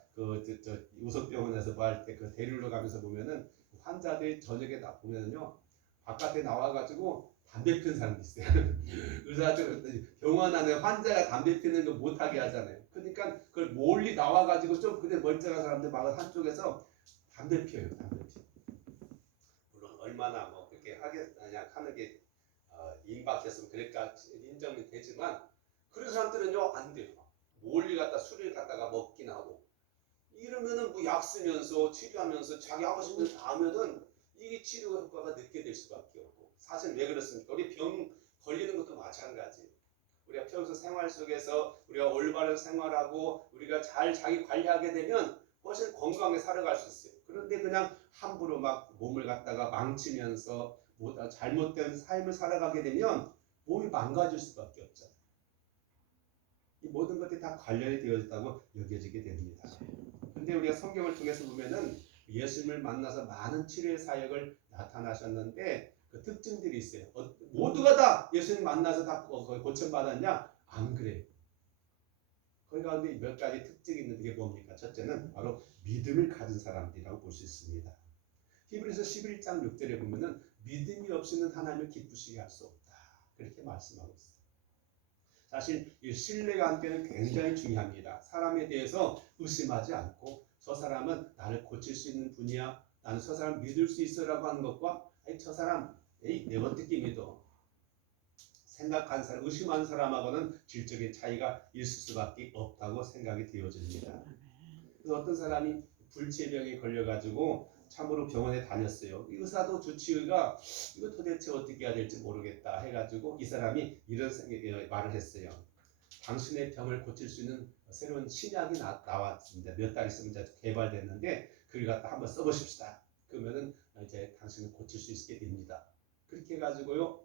우석병원에서 할 때 그 대류로 가면서 보면은 환자들이 저녁에 나 보면은요 바깥에 나와가지고 담배 피는 사람도 있어요. 의사들 병원 안에 환자가 담배 피는 거 못하게 하잖아요. 그러니까 그걸 몰리 나와가지고 좀 그대 멀쩡한 사람들 막 한쪽에서 담배 피워요. 담배 피워. 물론 얼마나 뭐 그렇게 하는 게 임박했으면 그럴까 인정이 되지만 그런 사람들은요 안 돼요. 몰리 갖다 술을 갖다가 먹긴 하고 이러면은 뭐 약 쓰면서 치료하면서 자기 하고 싶은 거 다 하면은 이게 치료 효과가 늦게 될 수밖에 없고 사실 왜 그렇습니까? 우리 병 걸리는 것도 마찬가지예요. 우리가 평소 생활 속에서 우리가 올바른 생활하고 우리가 잘 자기 관리하게 되면 훨씬 건강하게 살아갈 수 있어요. 그런데 그냥 함부로 막 몸을 갖다가 망치면서 잘못된 삶을 살아가게 되면 몸이 망가질 수밖에 없잖아요. 이 모든 것들이 다 관련이 되어있다고 여겨지게 됩니다. 근데 우리가 성경을 통해서 보면은 예수님을 만나서 많은 치료의 사역을 나타나셨는데 그 특징들이 있어요. 모두가 다 예수님 만나서 다 고침받았냐? 안 그래요. 거기 가운데 몇 가지 특징이 있는데 그게 뭡니까? 첫째는 바로 믿음을 가진 사람들이라고 볼 수 있습니다. 히브리서 11장 6절에 보면은 믿음이 없이는 하나님을 기쁘시게 할 수 없다. 그렇게 말씀하고 있어요. 사실 이 신뢰가 함께는 굉장히 중요합니다. 사람에 대해서 의심하지 않고 저 사람은 나를 고칠 수 있는 분이야. 나는 저 사람 믿을 수 있어라고 하는 것과 저 사람 내가 어떻게 믿어? 생각한 사람, 의심한 사람하고는 질적인 차이가 있을 수밖에 없다고 생각이 되어집니다. 그래서 어떤 사람이 불치병에 걸려가지고 참으로 병원에 다녔어요. 의사도 주치의가 이거 도대체 어떻게 해야 될지 모르겠다 해가지고 이 사람이 이런 말을 했어요. 당신의 병을 고칠 수 있는 새로운 신약이 나왔습니다. 몇 달 있으면 이제 개발됐는데 그걸 갖다 한번 써보십시다. 그러면은 이제 당신은 고칠 수 있게 됩니다. 그렇게 해가지고요.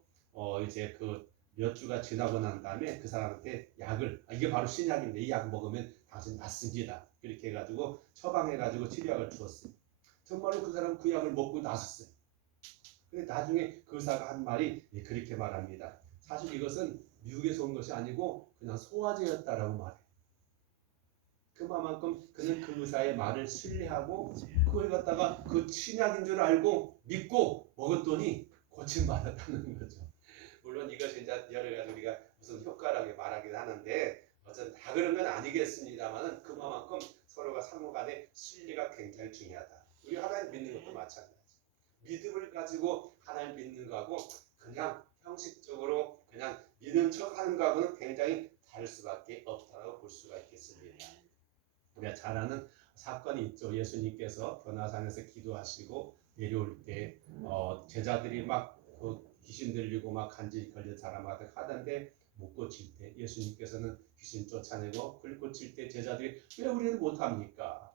이제 그 몇 주가 지나고 난 다음에 그 사람한테 약을 이게 바로 신약인데 이 약 먹으면 당신 낫습니다. 그렇게 해가지고 처방해가지고 치료약을 주었어요. 정말로 그 사람 그 약을 먹고 나섰어요. 근데 나중에 그 의사가 한 말이 그렇게 말합니다. 사실 이것은 미국에서 온 것이 아니고 그냥 소화제였다라고 말해요. 그만큼 그는 그 의사의 말을 신뢰하고 그걸 갖다가 그 신약인 줄 알고 믿고 먹었더니 고침받았다는 거죠. 물론 이것이 이제 여러 가지 우리가 무슨 효과라고 말하긴 하는데 어쨌든 다 그런 건 아니겠습니다만은 그만큼 서로가 상호 간의 신뢰가 굉장히 중요하다. 우리 하나님 믿는 것도 마찬가지. 믿음을 가지고 하나님 믿는 거하고 그냥 형식적으로 그냥 믿는 척하는 거하고는 굉장히 다를 수밖에 없다고 볼 수가 있겠습니다. 우리가 잘 아는 사건이 있죠. 예수님께서 변화산에서 기도하시고 내려올 때 제자들이 막그 귀신 들리고 막 간질이 걸린 사람한테 하던데 못 고칠 때 예수님께서는 귀신 쫓아내고 그걸 고칠 때 제자들이 왜 우리는 못합니까?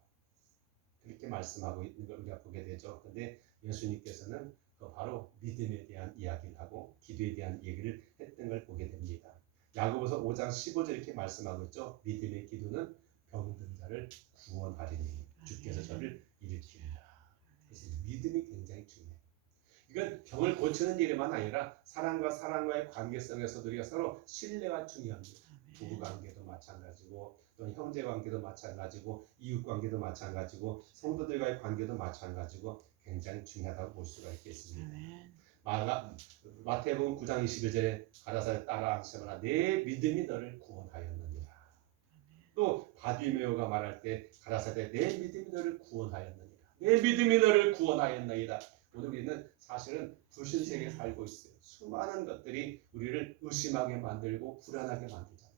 그렇게 말씀하고 있는 걸 우리가 보게 되죠. 근데 예수님께서는 바로 믿음에 대한 이야기를 하고 기도에 대한 얘기를 했던 걸 보게 됩니다. 야고보서 5장 15절 이렇게 말씀하고 있죠. 믿음의 기도는 병든 자를 구원하리니 주께서 저를 일으킵니다. 그래서 믿음이 굉장히 중요해요. 이건 병을 고치는 일만 아니라 사람과 사람과의 관계성에서도 우리가 서로 신뢰가 중요합니다. 부부 관계도 마찬가지고 또 형제 관계도 마찬가지고 이웃 관계도 마찬가지고 성도들과의 관계도 마찬가지고 굉장히 중요하다고 볼 수가 있겠습니다. 마태복음 9장 21절에 가라사대 따라 안심하라 내 믿음이 너를 구원하였느니라. 또 바디메오가 말할 때 가라사대 내 믿음이 너를 구원하였느니라. 내 믿음이 너를 구원하였느니라. 오늘 우리는 사실은 불신세계에 살고 있어요. 수많은 것들이 우리를 의심하게 만들고 불안하게 만들잖아요.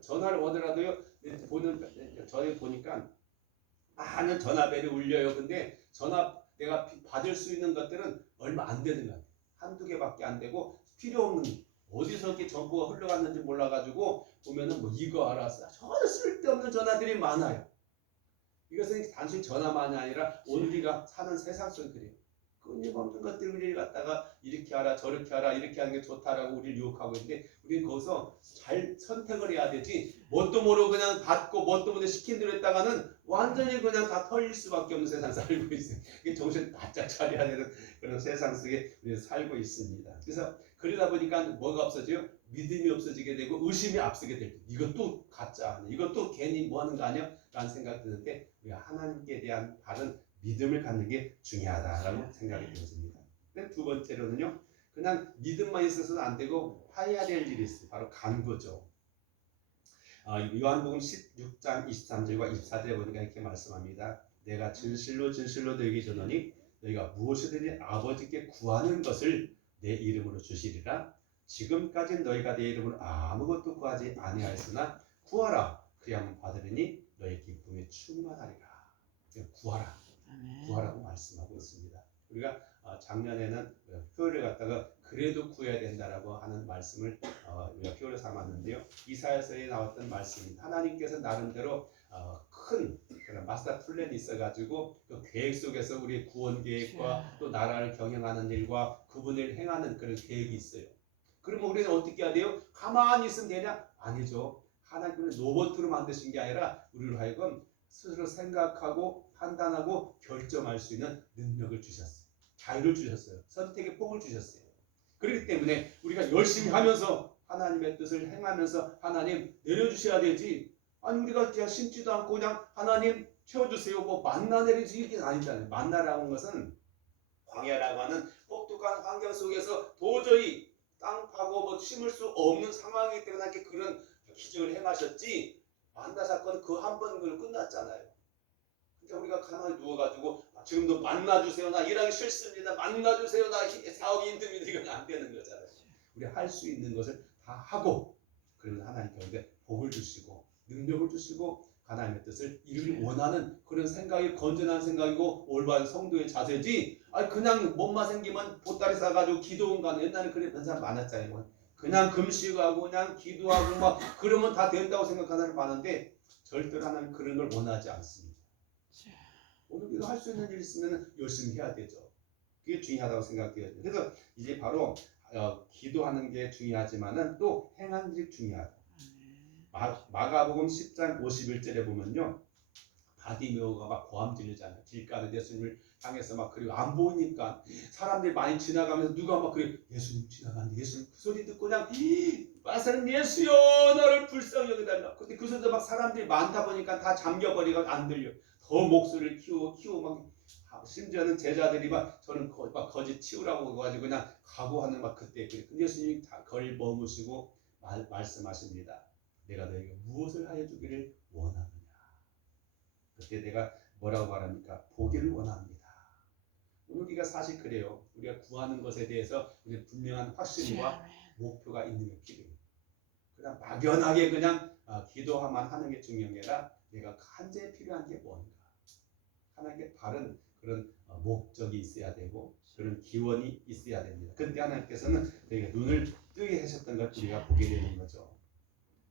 전화를 오더라도요. 저희 보니까 많은 전화벨이 울려요. 근데 전화 내가 받을 수 있는 것들은 얼마 안 되는 것 같아요. 한두 개밖에 안 되고 필요 없는 어디서 이렇게 정보가 흘러갔는지 몰라가지고 보면은 뭐 이거 알았어. 전혀 쓸데없는 전화들이 많아요. 이것은 단순히 전화만이 아니라 우리가 사는 세상 속에 그래요. 끊임없는 것들 우리를 갖다가 이렇게 하라 저렇게 하라 이렇게 하는 게 좋다라고 우리를 유혹하고 있는데 우리는 거기서 잘 선택을 해야 되지 뭣도 모르고 그냥 받고 뭣도 모르고 시킨 대로 했다가는 완전히 그냥 다 털릴 수밖에 없는 세상 살고 있어요. 이게 정신 바짝 차려야 되는 그런 세상 속에 우리가 살고 있습니다. 그래서 그러다 보니까 뭐가 없어져요? 믿음이 없어지게 되고 의심이 앞서게 되고 이것도 가짜 아니야 이것도 괜히 뭐 하는 거 아니야? 라는 생각이 드는데 우리가 하나님께 대한 바른 믿음을 갖는 게 중요하다라고 생각이 들었습니다. 두 번째로는요, 그냥 믿음만 있어서는 안 되고 해야 될 일이 있어요. 바로 간구죠. 요한복음 16장 23절과 24절에 보니까 이렇게 말씀합니다. 내가 진실로 진실로 너희에게 이르노니 너희가 무엇이든지 아버지께 구하는 것을 내 이름으로 주시리라. 지금까지 너희가 내 이름으로 아무것도 구하지 아니하였으나 구하라. 그리하면 받으리니 너희 기쁨이 충만하리라. 구하라. 구하라고 말씀하고 있습니다. 우리가 작년에는 표를 갖다가 그래도 구해야 된다라고 하는 말씀을 우리가 표를 삼았는데요. 이사야서에 나왔던 말씀입니다. 하나님께서 나름대로 큰 그런 마스터 플랜이 있어가지고 그 계획 속에서 우리 구원 계획과 또 나라를 경영하는 일과 그분을 행하는 그런 계획이 있어요. 그러면 우리는 어떻게 해야 돼요? 가만히 있으면 되냐? 아니죠. 하나님은 로봇으로 만드신 게 아니라 우리로 하여금 스스로 생각하고 판단하고 결정할 수 있는 능력을 주셨어요. 자유를 주셨어요. 선택의 폭을 주셨어요. 그렇기 때문에 우리가 열심히 하면서 하나님의 뜻을 행하면서 하나님 내려주셔야 되지. 아니 우리가 그냥 심지도 않고 그냥 하나님 채워주세요. 뭐 만나 내리지 이게 아니잖아요. 만나라고 하는 것은 광야라고 하는 혹독한 환경 속에서 도저히 땅 파고 뭐 심을 수 없는 상황이기 때문에 이렇게 그런 기적을 행하셨지. 만나 사건은 그 한 번 끝났잖아요. 그러니까 우리가 가만히 누워가지고 지금도 만나주세요. 나 일하기 싫습니다. 만나주세요. 나 사업이 힘듭니다. 이건 안 되는 거잖아요. 우리 할 수 있는 것을 다 하고 그러면 하나님께 복을 주시고 능력을 주시고 하나님의 뜻을 이루기 원하는 그런 생각이 건전한 생각이고 올바른 성도의 자세지. 그냥 몸만 생기면 보따리 싸가지고 기도원 가는 옛날에 그런 사람 많았잖아요. 그냥 금식하고 그냥 기도하고 막 그러면 다 된다고 생각하는 사람 많은데 절대로 하나님 그런 걸 원하지 않습니다. 오늘 우리가 할 수 있는 일 있으면 열심히 해야 되죠. 그게 중요하다고 생각해요. 그래서 이제 바로 기도하는 게 중요하지만은 또 행하는 게 중요하다. 마가복음 10장 51절에 보면요, 바디메오가 막 고함 지르잖아요. 길가에 예수님을 향해서 막 그리고 안 보이니까 사람들이 많이 지나가면서 누가 막 그래 예수님 지나가는데 예수님 그 소리 듣고 그냥 마사는 예수여 너를 불쌍히 여겨달라. 근데 그 소리도 막 사람들이 많다 보니까 다 잠겨버리고 안 들려. 더 목소리를 키우고 막 심지어는 제자들이 막 저는 막 거짓 치우라고 가지고 그냥 각오하는 막 그때 그래. 근데 예수님이 다 거리를 머무시고 말씀하십니다. 내가 너에게 무엇을 하여 주기를 원하느냐. 그때 내가 뭐라고 말합니까? 보기를 원합니다. 오늘 우리가 사실 그래요. 우리가 구하는 것에 대해서 우리 분명한 확신과 목표가 있는 게 필요해요. 그냥 막연하게 그냥 기도만 하는 게 중요한 게 아니라 내가 현재 필요한 게 뭔가. 하나님께 바른 그런 목적이 있어야 되고 그런 기원이 있어야 됩니다. 그때 하나님께서는 우리가 눈을 뜨게 하셨던 걸 우리가 보게 되는 거죠.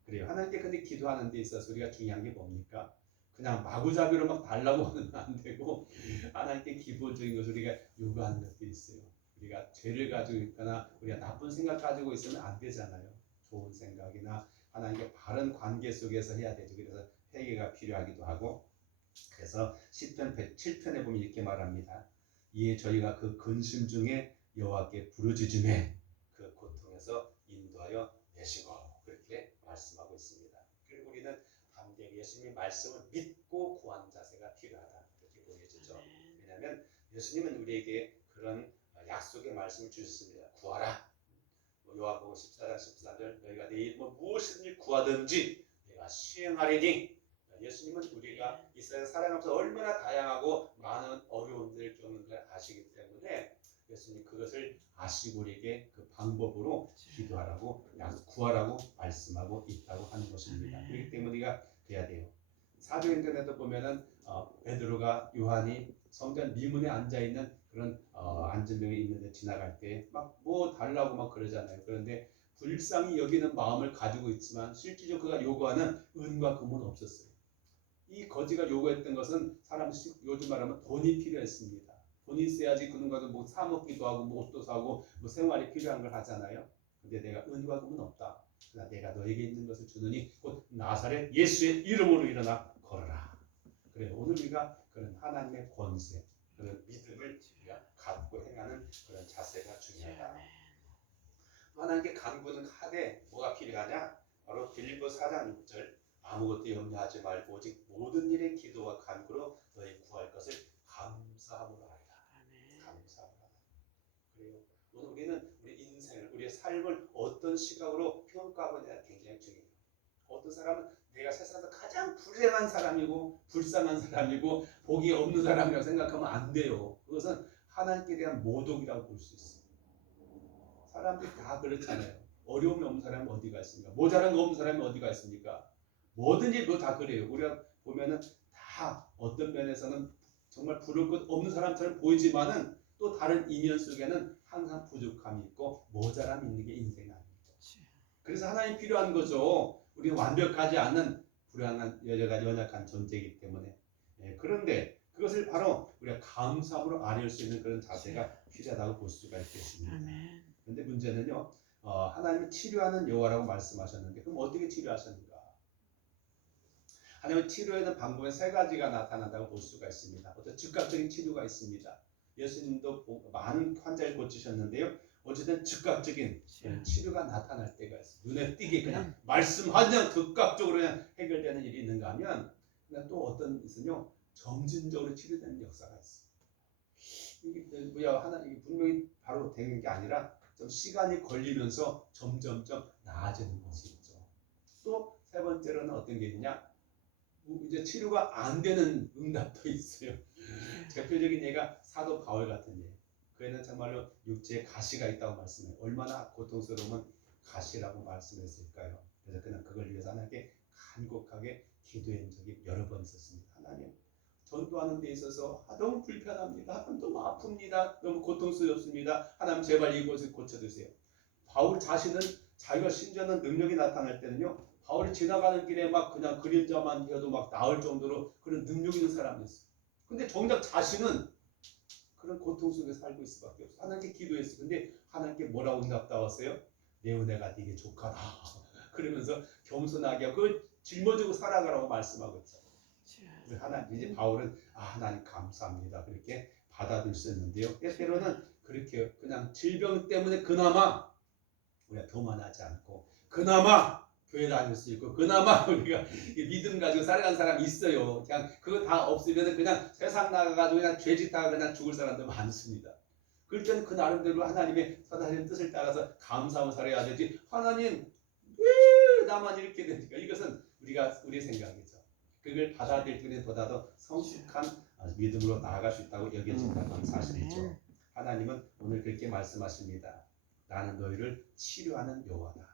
그래요. 하나님께 근데 기도하는 데 있어서 우리가 중요한 게 뭡니까? 그냥 마구잡이로 막 달라고 하는 건 안 되고 하나님께 기본적인 것을 우리가 요구하는 것도 있어요. 우리가 죄를 가지고 있거나 우리가 나쁜 생각 가지고 있으면 안 되잖아요. 좋은 생각이나 하나님께 바른 관계 속에서 해야 되죠. 그래서 회개가 필요하기도 하고 그래서 시편 107편에 보면 이렇게 말합니다. 이에 저희가 그 근심 중에 여호와께 부르짖음에 그 고통에서 인도하여 내시고 그렇게 말씀하고 있습니다. 그리고 우리는 담대히 예수님의 말씀을 믿고 구하는 자세가 필요하다. 그렇게 보여지죠. 왜냐하면 예수님은 우리에게 그런 약속의 말씀을 주셨습니다. 구하라. 요한복음 14장 14절 너희가 내 이름으로 무엇이든지 구하든지 내가 수행하리니. 예수님은 우리가 이스라엘 살아가면서 얼마나 다양하고 많은 어려움들을 겪는 걸 아시기 때문에 예수님 그것을 아시고 우리에게 그 방법으로 기도하라고 구하라고 말씀하고 있다고 하는 것입니다. 그렇기 때문에 우리가 그래야 돼요. 사도행전에도 보면은 베드로가 요한이 성전 미문에 앉아 있는 그런 앉은 명이 있는데 지나갈 때 막 뭐 달라고 막 그러잖아요. 그런데 불쌍히 여기는 마음을 가지고 있지만 실질적으로 그가 요구하는 은과 금은 없었어요. 이 거지가 요구했던 것은 사람 요즘 말하면 돈이 필요했습니다. 돈이 있어야지 그놈과도 뭐 사 먹기도 하고 뭐 옷도 사고 뭐 생활이 필요한 걸 하잖아요. 근데 내가 은과 금은 없다. 그러나 내가 너에게 있는 것을 주느니 곧 나사렛 예수의 이름으로 일어나 걸어라. 그래 오늘 우리가 그런 하나님의 권세, 그런 믿음을 우리가 갖고 행하는 그런 자세가 중요하다. 하나님께 간구는 하되 뭐가 필요하냐? 바로 빌립보 4장 6절 아무것도 염려하지 말고 오직 모든 일에 기도와 간구로 너희 구할 것을 감사함으로 하리라. 감사함으로 하라. 그래요. 오늘 우리는 우리 인생을 우리의 삶을 어떤 시각으로 평가하느냐가 굉장히 중요해요. 어떤 사람은 내가 세상에서 가장 불행한 사람이고 불쌍한 사람이고 복이 없는 사람이라고 생각하면 안 돼요. 그것은 하나님께 대한 모독이라고 볼 수 있어요. 사람들이 다 그렇잖아요. 어려움이 없는 사람이 어디가 있습니까? 모자란 거 없는 사람이 어디가 있습니까? 뭐든지 뭐 다 그래요. 우리가 보면은 다 어떤 면에서는 정말 부를 것 없는 사람처럼 보이지만은 또 다른 이면 속에는 항상 부족함이 있고 모자람이 있는 게 인생 아닙니까? 그래서 하나님 필요한 거죠. 우리는 완벽하지 않은 불안한 연약한 존재이기 때문에. 그런데 그것을 바로 우리가 감사함으로 아뢰올 수 있는 그런 자세가 필요하다고 볼 수가 있겠습니다. 그런데 문제는요. 하나님은 치료하는 여호와라고 말씀하셨는데 그럼 어떻게 치료하셨는가? 하나님은 치료하는 방법에 세 가지가 나타난다고 볼 수가 있습니다. 어떤 즉각적인 치료가 있습니다. 예수님도 많은 환자를 고치셨는데요. 어쨌든 즉각적인 치료가 나타날 때가 있어요. 눈에 띄게 그냥 말씀하면 즉각적으로 그냥 해결되는 일이 있는가 하면 그냥 또 어떤 것은요. 점진적으로 치료되는 역사가 있어요. 이게 뭐야 하나님 분명히 바로 되는 게 아니라 좀 시간이 걸리면서 점점점 나아지는 것이 있죠. 또 세 번째로는 어떤 게 있냐? 이제 치료가 안 되는 응답도 있어요. 대표적인 예가 사도 바울 같은 예. 그에는 정말로 육체에 가시가 있다고 말씀해요. 얼마나 고통스러우면 가시라고 말씀했을까요? 그래서 그는 그걸 위해서 하나님께 간곡하게 기도한 적이 여러 번 있었습니다. 하나님, 전도하는 데 있어서 너무 불편합니다. 하나님 너무 아픕니다. 너무 고통스럽습니다. 하나님 제발 이곳을 고쳐주세요. 바울 자신은 자기가 심지어는 능력이 나타날 때는요, 바울이 지나가는 길에 막 그냥 그림자만 되어도 막 나을 정도로 그런 능력 있는 사람이었어요. 근데 정작 자신은 그런 고통 속에 살고 있을 수밖에 없어요. 하나님께 기도했어요. 근데 하나님께 뭐라고 응답다웠어요? 내 은혜가 네게 족하다. 그러면서 겸손하게 그걸 짊어지고 살아가라고 말씀하고 있어요. 하나님, 이제 바울은 하나님 감사합니다. 그렇게 받아들일 수 있는데요. 때로는 그렇게 그냥 질병 때문에 그나마 우리가 교만하지 않고 그나마 교회 다닐 수 있고 그나마 우리가 믿음 가지고 살아가는 사람이 있어요. 그냥 그거 다 없으면 그냥 세상 나가가지고 그냥 죄짓다가 그냥 죽을 사람도 많습니다. 그럴 때는 그 나름대로 하나님의 선하신 뜻을 따라서 감사하고 살아야 되지. 하나님 왜 나만 이렇게 되니까? 이것은 우리의 생각이죠. 그걸 받아들일 때는 보다도 성숙한 믿음으로 나아갈 수 있다고 여겨진다는 사실이죠. 하나님은 오늘 그렇게 말씀하십니다. 나는 너희를 치료하는 여호와다.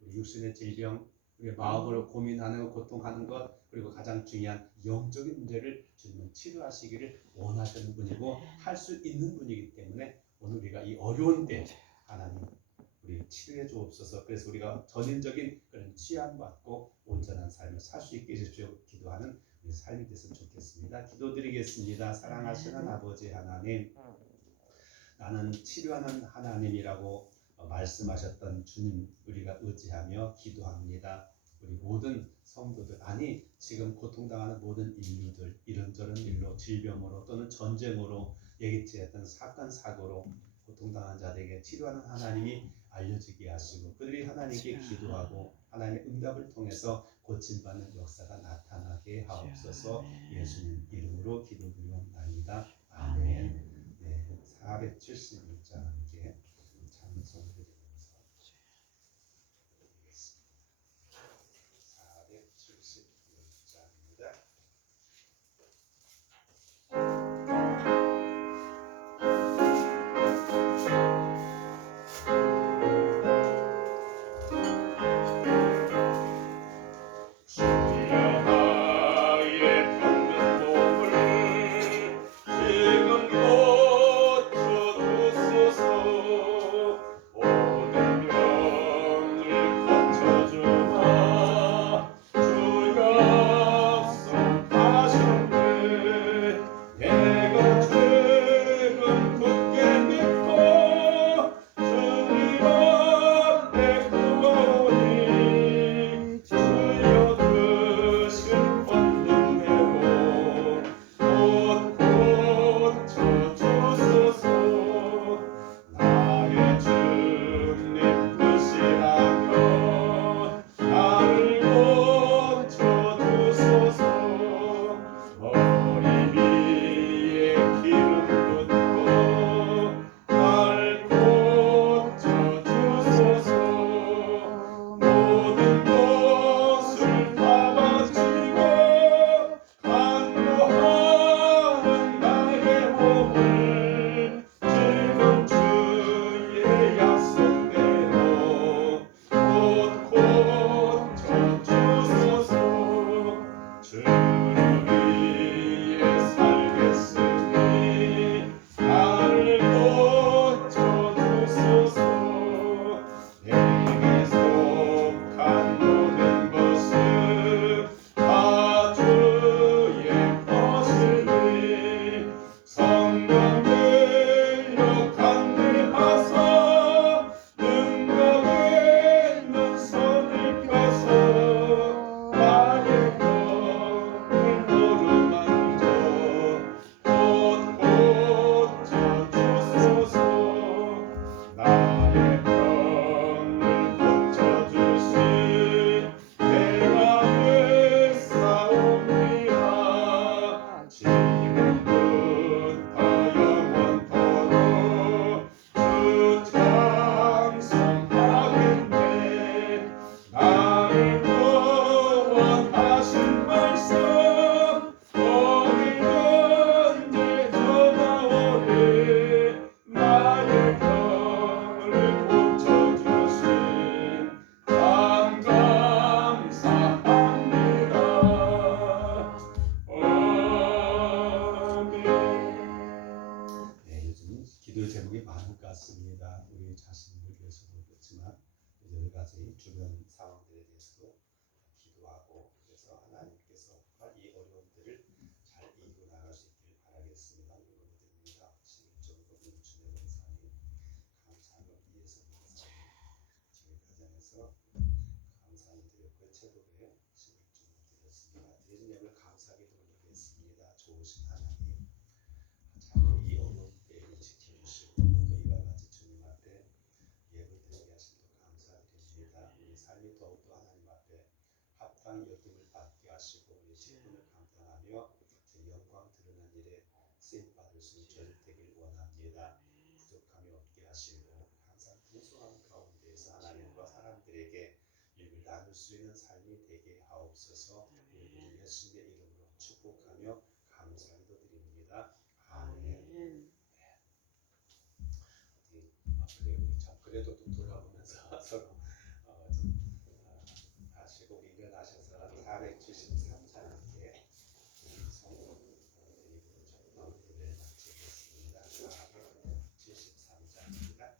우리 육신의 질병, 우리 마음으로 고민하는 고통하는 것, 그리고 가장 중요한 영적인 문제를 주님은 치료하시기를 원하시는 분이고 할 수 있는 분이기 때문에 오늘 우리가 이 어려운 때 하나님 우리 치료해 주옵소서. 그래서 우리가 전인적인 그런 치유받고 온전한 삶을 살 수 있게 해주십시오. 기도하는 우리 삶이 됐으면 좋겠습니다. 기도드리겠습니다. 사랑하시는 아버지 하나님, 나는 치료하는 하나님이라고 말씀하셨던 주님 우리가 의지하며 기도합니다. 우리 모든 성도들, 아니 지금 고통당하는 모든 인류들, 이런저런 일로 질병으로 또는 전쟁으로 예기치했던 사건 사고로 고통당한 자들에게 치료하는 하나님이 알려지게 하시고 그들이 하나님께 기도하고 하나님의 응답을 통해서 고침받는 역사가 나타나게 하옵소서. 예수님 이름으로 기도드리옵나이다. 아멘. 네, 476장 함께 찬송드리면서 드리겠습니다. 476장입니다. 지금 고쳐주소서. 같습니다. 우리 자신을 위해서도 그렇지만 여러 가지 주변 상황들에 대해서도 기도하고 그래서 하나님께서 이 어려움들을 잘 이겨 나갈 수 있기를 바라겠습니다. 기도드립니다. 11절로 주님의 원사님 감사한 것 위해서 감사합니다. 저희 가정에서 감사를 드렸고 채도에 11절로 드렸습니다. 드린 예물 감사기도 올리겠습니다. 좋으신 하나님 참 이 어려운 때를 지켜주시고 또 이와 같이 주님 앞에 예배드리게 하심도 감사드립니다. 우리 삶이 더욱더 하나님 앞에 합당히 여김을 받게 하시고 우리 직분을 감당하며 제 영광 드러난 일에 쓰임 받을 수 있는 저를 되길 원합니다. 부족함이 없게 하시고 항상 풍성한 가운데에서 하나님과 사람들에게 일을 나눌 수 있는 삶이 되게 하옵소서. 우리 예수님의 이름으로 축복하며 감사기도 드립니다. 아멘. 그래 우리 참 그래도 또 돌아보면서 서로 하시고 우리 일어나셔서 473장 함께 성공 드리고 마무리를 마치겠습니다. 473장입니다.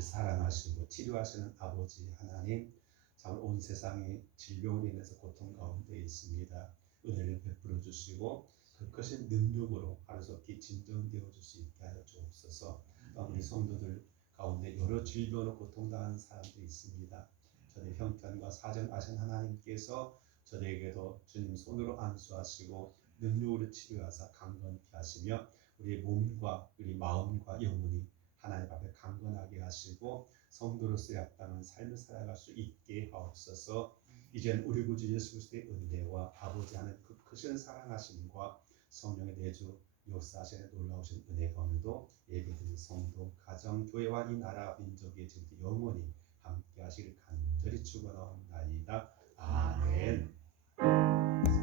사랑하시고 치료하시는 아버지 하나님, 참 온 세상이 질병으로 인해서 고통 가운데 있습니다. 은혜를 베풀어 주시고 그 크신 능력으로 하루속히 진정되어 줄 수 있게 하여 주옵소서. 우리 성도들 가운데 여러 질병으로 고통당하는 사람들이 있습니다. 저의 형편과 사정 아신 하나님께서 저에게도 주님 손으로 안수하시고 능력으로 치료하사 강건케 하시며 우리 몸과 우리 마음과 영혼이 하나님 앞에 강건하게 하시고 성도로서의 합당한 삶을 살아갈 수 있게 하옵소서. 이젠 우리 구주 예수 그리스도의 은혜와 아버지 하나님 그 크신 사랑하심과 성령의 내주 역사하시는 놀라우신 은혜가 오늘도 예배드린 성도, 가정, 교회와 이 나라 민족의 지금도 영원히 함께 하시길 간절히 축원하옵나이다. 아멘.